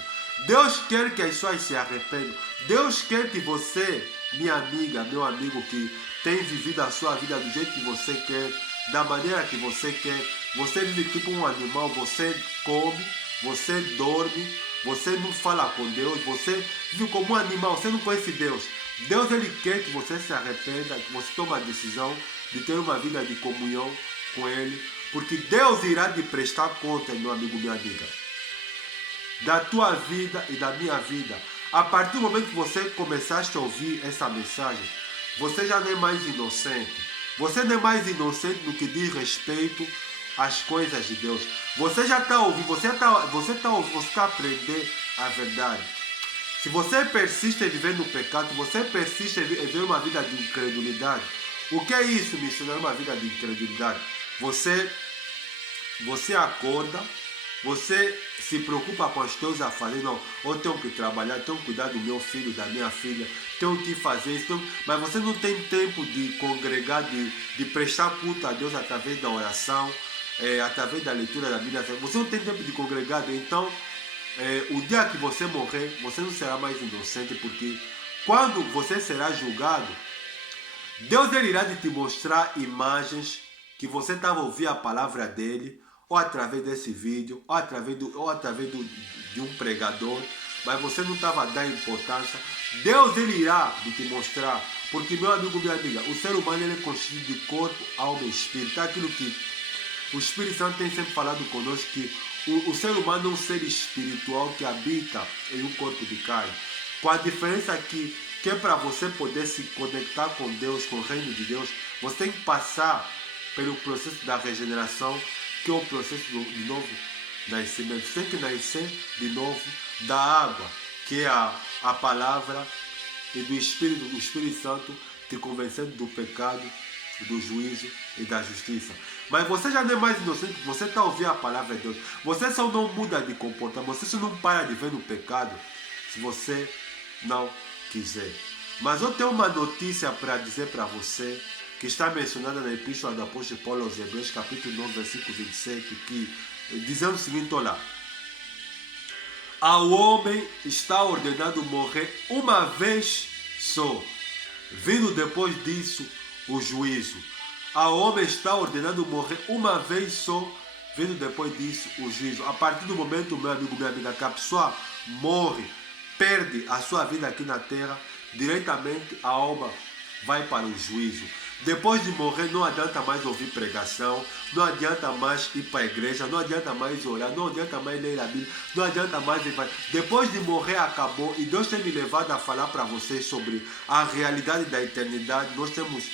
Deus quer que as pessoas se arrependam. Deus quer que você, minha amiga, meu amigo, que tem vivido a sua vida do jeito que você quer, da maneira que você quer. Você vive tipo um animal, você come, você dorme, você não fala com Deus, você vive como um animal, você não conhece Deus. Deus, ele quer que você se arrependa, que você tome a decisão de ter uma vida de comunhão com Ele, porque Deus irá te prestar conta, meu amigo, minha amiga, da tua vida e da minha vida. A partir do momento que você começaste a ouvir essa mensagem, você já não é mais inocente. Você não é mais inocente no que diz respeito às coisas de Deus. Você já está ouvindo, você está aprendendo a verdade. Se você persiste em viver no pecado, você persiste em viver uma vida de incredulidade. O que é isso, missionário? Uma vida de incredulidade. Você acorda, você se preocupa com os teus afazeres. Não, eu tenho que trabalhar, tenho que cuidar do meu filho, da minha filha, tenho que fazer isso. Mas você não tem tempo de congregar, de prestar culto a Deus através da oração, através da leitura da Bíblia. Você não tem tempo de congregar. Então, o dia que você morrer, você não será mais inocente, porque quando você será julgado, Deus, ele irá te mostrar imagens que você estava ouvindo a palavra dele, ou através desse vídeo, ou através de um pregador, mas você não estava dando importância. Deus, ele irá te mostrar, porque, meu amigo, minha amiga, o ser humano, ele é constituído de corpo, alma e espírito. É aquilo que o Espírito Santo tem sempre falado conosco, que o ser humano é um ser espiritual que habita em um corpo de carne. Com a diferença que é para você poder se conectar com Deus, com o reino de Deus, você tem que passar pelo processo da regeneração, que é o processo de novo nascimento. Você tem que nascer de novo da água, que é a palavra, e do Espírito Santo te convencendo do pecado, do juízo e da justiça. Mas você já não é mais inocente, você está ouvindo a palavra de Deus. Você só não muda de comportamento, você só não para de ver no pecado, se você não quiser. Mas eu tenho uma notícia para dizer para você, que está mencionada na Epístola do Apóstolo Paulo aos Hebreus, capítulo 9, versículo 27, que dizendo o seguinte, olha: ao homem está ordenado morrer uma vez só, vindo depois disso o juízo. Ao homem está ordenado morrer uma vez só, vindo depois disso o juízo. A partir do momento, meu amigo, minha amiga, que a pessoa morre, perde a sua vida aqui na terra, diretamente a alma vai para o juízo. Depois de morrer, não adianta mais ouvir pregação, não adianta mais ir para a igreja, não adianta mais orar, não adianta mais ler a Bíblia, não adianta mais... Depois de morrer, acabou. E Deus tem me levado a falar para vocês sobre a realidade da eternidade. Nós temos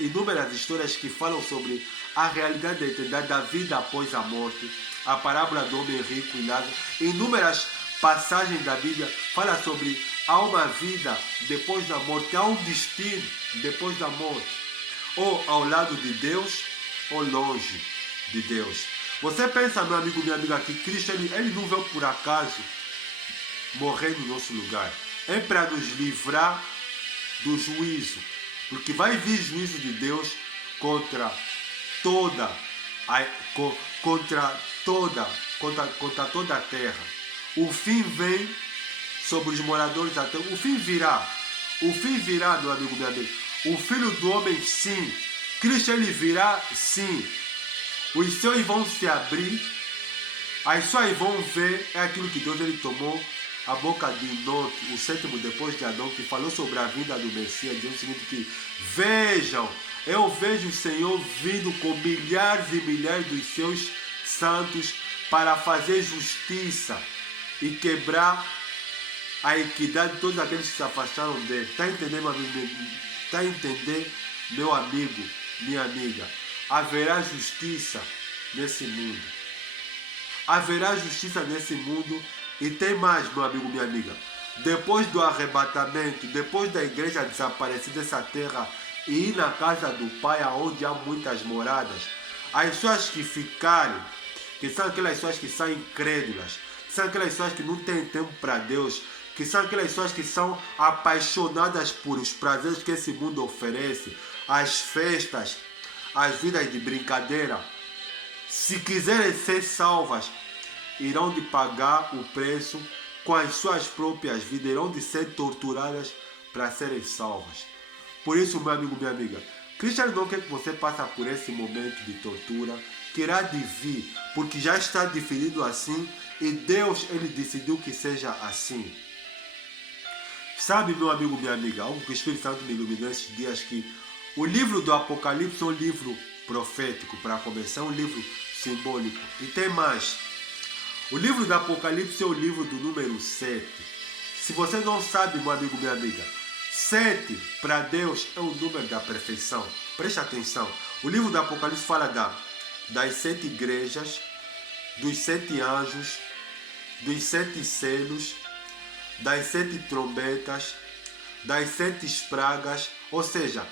inúmeras histórias que falam sobre a realidade da eternidade, da vida após a morte. A parábola do homem rico e Lázaro. Inúmeras passagens da Bíblia falam sobre há uma vida depois da morte, há um destino depois da morte. Ou ao lado de Deus, ou longe de Deus. Você pensa, meu amigo, minha amiga, que Cristo ele não veio por acaso morrer no nosso lugar. É para nos livrar do juízo. Porque vai vir juízo de Deus contra toda a terra. O fim vem sobre os moradores da terra. O fim virá. O fim virá, meu amigo, minha amiga. O Filho do Homem, sim. Cristo, ele virá, sim. Os céus vão se abrir. As pessoas vão ver. É aquilo que Deus ele tomou a boca de Enoque, o sétimo depois de Adão, que falou sobre a vinda do Messias, dizendo o seguinte, que vejam, eu vejo o Senhor vindo com milhares e milhares dos seus santos para fazer justiça e quebrar a equidade de todos aqueles que se afastaram dele. Está entendendo, meu amigo? Está entendendo, meu amigo, minha amiga? Haverá justiça nesse mundo. Haverá justiça nesse mundo. E tem mais, meu amigo, minha amiga. Depois do arrebatamento, depois da igreja desaparecer dessa terra e ir na casa do Pai, onde há muitas moradas, as pessoas que ficarem, que são aquelas pessoas que são incrédulas, são aquelas pessoas que não têm tempo para Deus, que são aquelas pessoas que são apaixonadas por os prazeres que esse mundo oferece, as festas, as vidas de brincadeira, se quiserem ser salvas, irão de pagar o preço com as suas próprias vidas, irão de ser torturadas para serem salvas. Por isso, meu amigo, minha amiga, Cristo não quer que você passe por esse momento de tortura, que irá de vir, porque já está definido assim, e Deus ele decidiu que seja assim. Sabe, meu amigo, minha amiga, algo que o Espírito Santo me iluminou esses dias, que o livro do Apocalipse é um livro profético, para começar, um livro simbólico. E tem mais. O livro do Apocalipse é o livro do número 7. Se você não sabe, meu amigo, minha amiga, 7 para Deus é o número da perfeição. Preste atenção. O livro do Apocalipse fala das 7 igrejas, dos 7 anjos, dos 7 selos, das 7 trombetas, das 7 pragas, ou seja,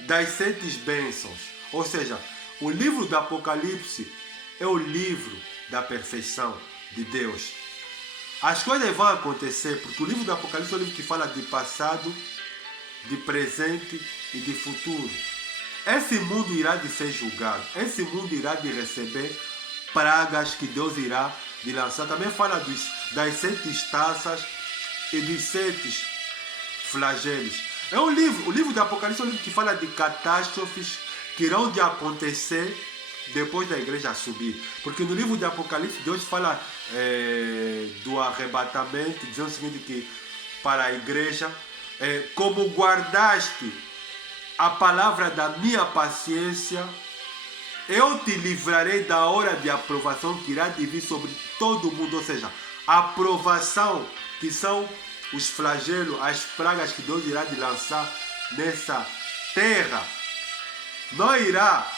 das 7 bênçãos. Ou seja, o livro do Apocalipse é o livro da perfeição de Deus. As coisas vão acontecer, porque o livro do Apocalipse é um livro que fala de passado, de presente e de futuro. Esse mundo irá de ser julgado, esse mundo irá de receber pragas que Deus irá de lançar. Também fala das 7 taças e dos 7 flagelos. É um livro, o livro do Apocalipse é um livro que fala de catástrofes que irão de acontecer depois da igreja subir. Porque no livro de Apocalipse Deus fala do arrebatamento, dizendo o seguinte, que para a igreja, como guardaste a palavra da minha paciência, eu te livrarei da hora de aprovação que irá de vir sobre todo o mundo. Ou seja, a aprovação, que são os flagelos, as pragas que Deus irá de lançar nessa terra, não irá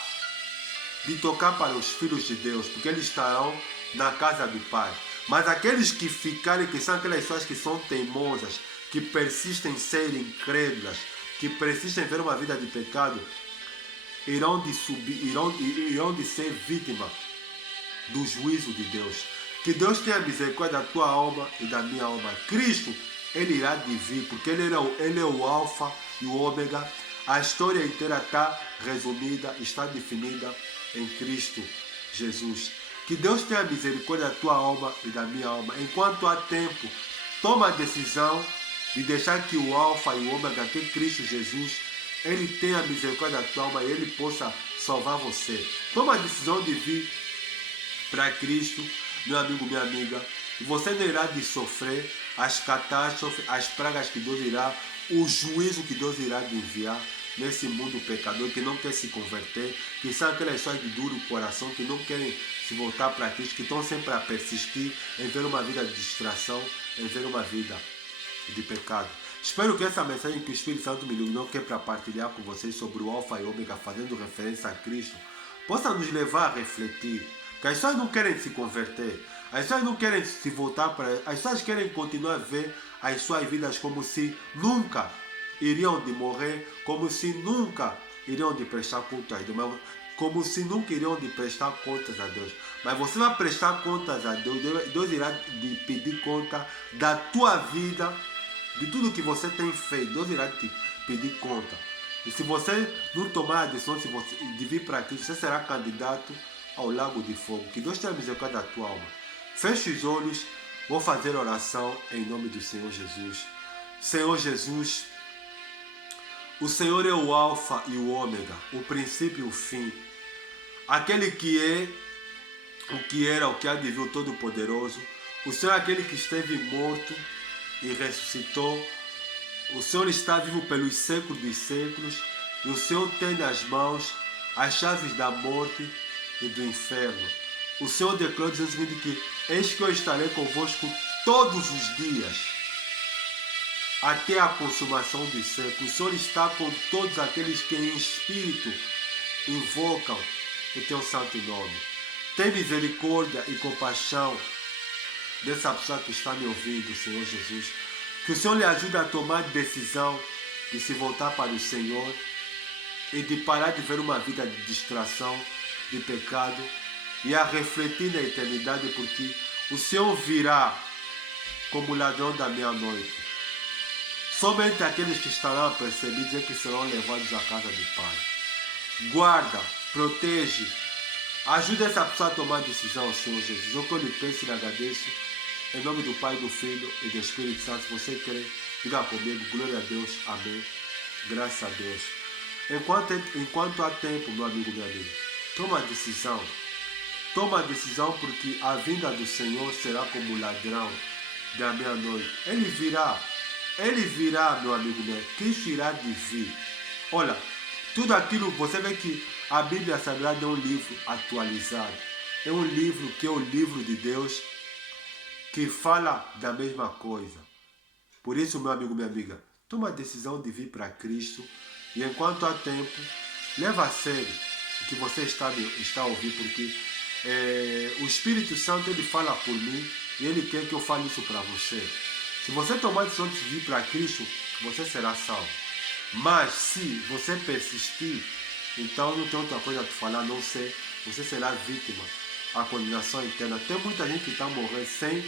de tocar para os filhos de Deus, porque eles estarão na casa do Pai. Mas aqueles que ficarem, que são aquelas pessoas que são teimosas, que persistem em ser incrédulas, que persistem em ver uma vida de pecado, irão de ser vítimas do juízo de Deus. Que Deus tenha misericórdia da tua alma e da minha alma. Cristo, Ele irá de vir, porque Ele é o alfa e o ômega. A história inteira está resumida, está definida em Cristo Jesus. Que Deus tenha misericórdia da tua alma e da minha alma. Enquanto há tempo, toma a decisão de deixar que o alfa e o ômega, que é Cristo Jesus, Ele tenha misericórdia da tua alma e Ele possa salvar você. Toma a decisão de vir para Cristo, meu amigo, minha amiga. E você não irá de sofrer as catástrofes, as pragas que Deus irá, o juízo que Deus irá de enviar nesse mundo pecador que não quer se converter, que são aquelas pessoas de duro coração, que não querem se voltar para Cristo, que estão sempre a persistir em ver uma vida de distração, em ver uma vida de pecado. Espero que essa mensagem que o Espírito Santo me iluminou, que é para partilhar com vocês sobre o Alfa e Ômega, fazendo referência a Cristo, possa nos levar a refletir. Que as pessoas não querem se converter, as pessoas não querem se voltar para... As pessoas querem continuar a ver as suas vidas como se nunca iriam de morrer, como se nunca iriam de prestar contas a Deus, como se nunca iriam de prestar contas a Deus. Mas você vai prestar contas a Deus, Deus irá de pedir conta da tua vida, de tudo que você tem feito, Deus irá te pedir conta. E se você não tomar a decisão de vir para Cristo, você será candidato ao lago de fogo. Que Deus tenha misericórdia da tua alma. Feche os olhos, vou fazer oração em nome do Senhor Jesus. Senhor Jesus, o Senhor é o alfa e o ômega, o princípio e o fim. Aquele que é, o que era, o que há de vir, o Todo-Poderoso. O Senhor é aquele que esteve morto e ressuscitou. O Senhor está vivo pelos séculos dos séculos. E o Senhor tem nas mãos as chaves da morte e do inferno. O Senhor declarou dizendo o seguinte, que eis que eu estarei convosco todos os dias, até a consumação dos séculos. O Senhor está com todos aqueles que em espírito invocam o teu santo nome. Tem misericórdia e compaixão dessa pessoa que está me ouvindo, Senhor Jesus. Que o Senhor lhe ajude a tomar decisão de se voltar para o Senhor e de parar de ver uma vida de distração, de pecado, e a refletir na eternidade, porque o Senhor virá como ladrão da meia-noite. Somente aqueles que estarão apercebidos é que serão levados à casa do Pai. Guarda, protege, ajuda essa pessoa a tomar decisão, Senhor Jesus. O que eu lhe peço e lhe agradeço, em nome do Pai, do Filho e do Espírito Santo. Se você crê, diga comigo, glória a Deus, amém, graças a Deus. Enquanto há tempo, meu amigo, minha amiga, toma a decisão. Toma a decisão, porque a vinda do Senhor será como ladrão da meia-noite. Ele virá, meu amigo, meu. Cristo irá de vir. Olha, tudo aquilo, você vê que a Bíblia Sagrada é um livro atualizado. É um livro que é o livro de Deus, que fala da mesma coisa. Por isso, meu amigo, minha amiga, toma a decisão de vir para Cristo. E enquanto há tempo, leva a sério o que você está a ouvir, porque o Espírito Santo, ele fala por mim e ele quer que eu fale isso para você. Se você tomar a decisão de vir para Cristo, você será salvo. Mas se você persistir, então não tem outra coisa a te falar, a não ser você será vítima à condenação eterna. Tem muita gente que está morrendo sem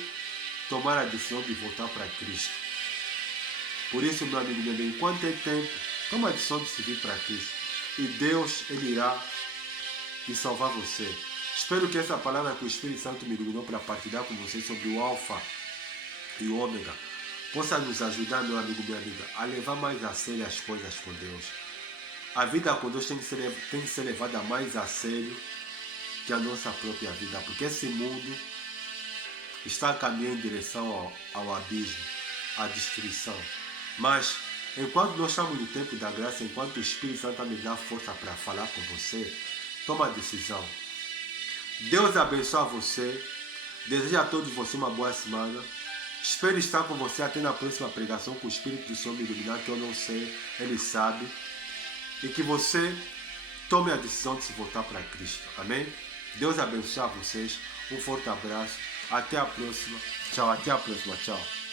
tomar a decisão de voltar para Cristo. Por isso, meu amigo, enquanto tem tempo, toma a decisão de se vir para Cristo. E Deus, ele irá de salvar você. Espero que essa palavra que o Espírito Santo me iluminou para partilhar com vocês sobre o Alfa e o Ômega possa nos ajudar, meu amigo, minha amiga, a levar mais a sério as coisas com Deus. A vida com Deus tem que ser levada mais a sério que a nossa própria vida, porque esse mundo está caminhando em direção ao abismo, à destruição. Mas enquanto nós estamos no tempo da graça, enquanto o Espírito Santo me dá força para falar com você, toma a decisão. Deus abençoe você. Desejo a todos vocês uma boa semana. Espero estar com você até na próxima pregação, com o Espírito do Senhor me iluminar, que eu não sei, Ele sabe. E que você tome a decisão de se voltar para Cristo. Amém? Deus abençoe a vocês. Um forte abraço. Até a próxima. Tchau, até a próxima. Tchau.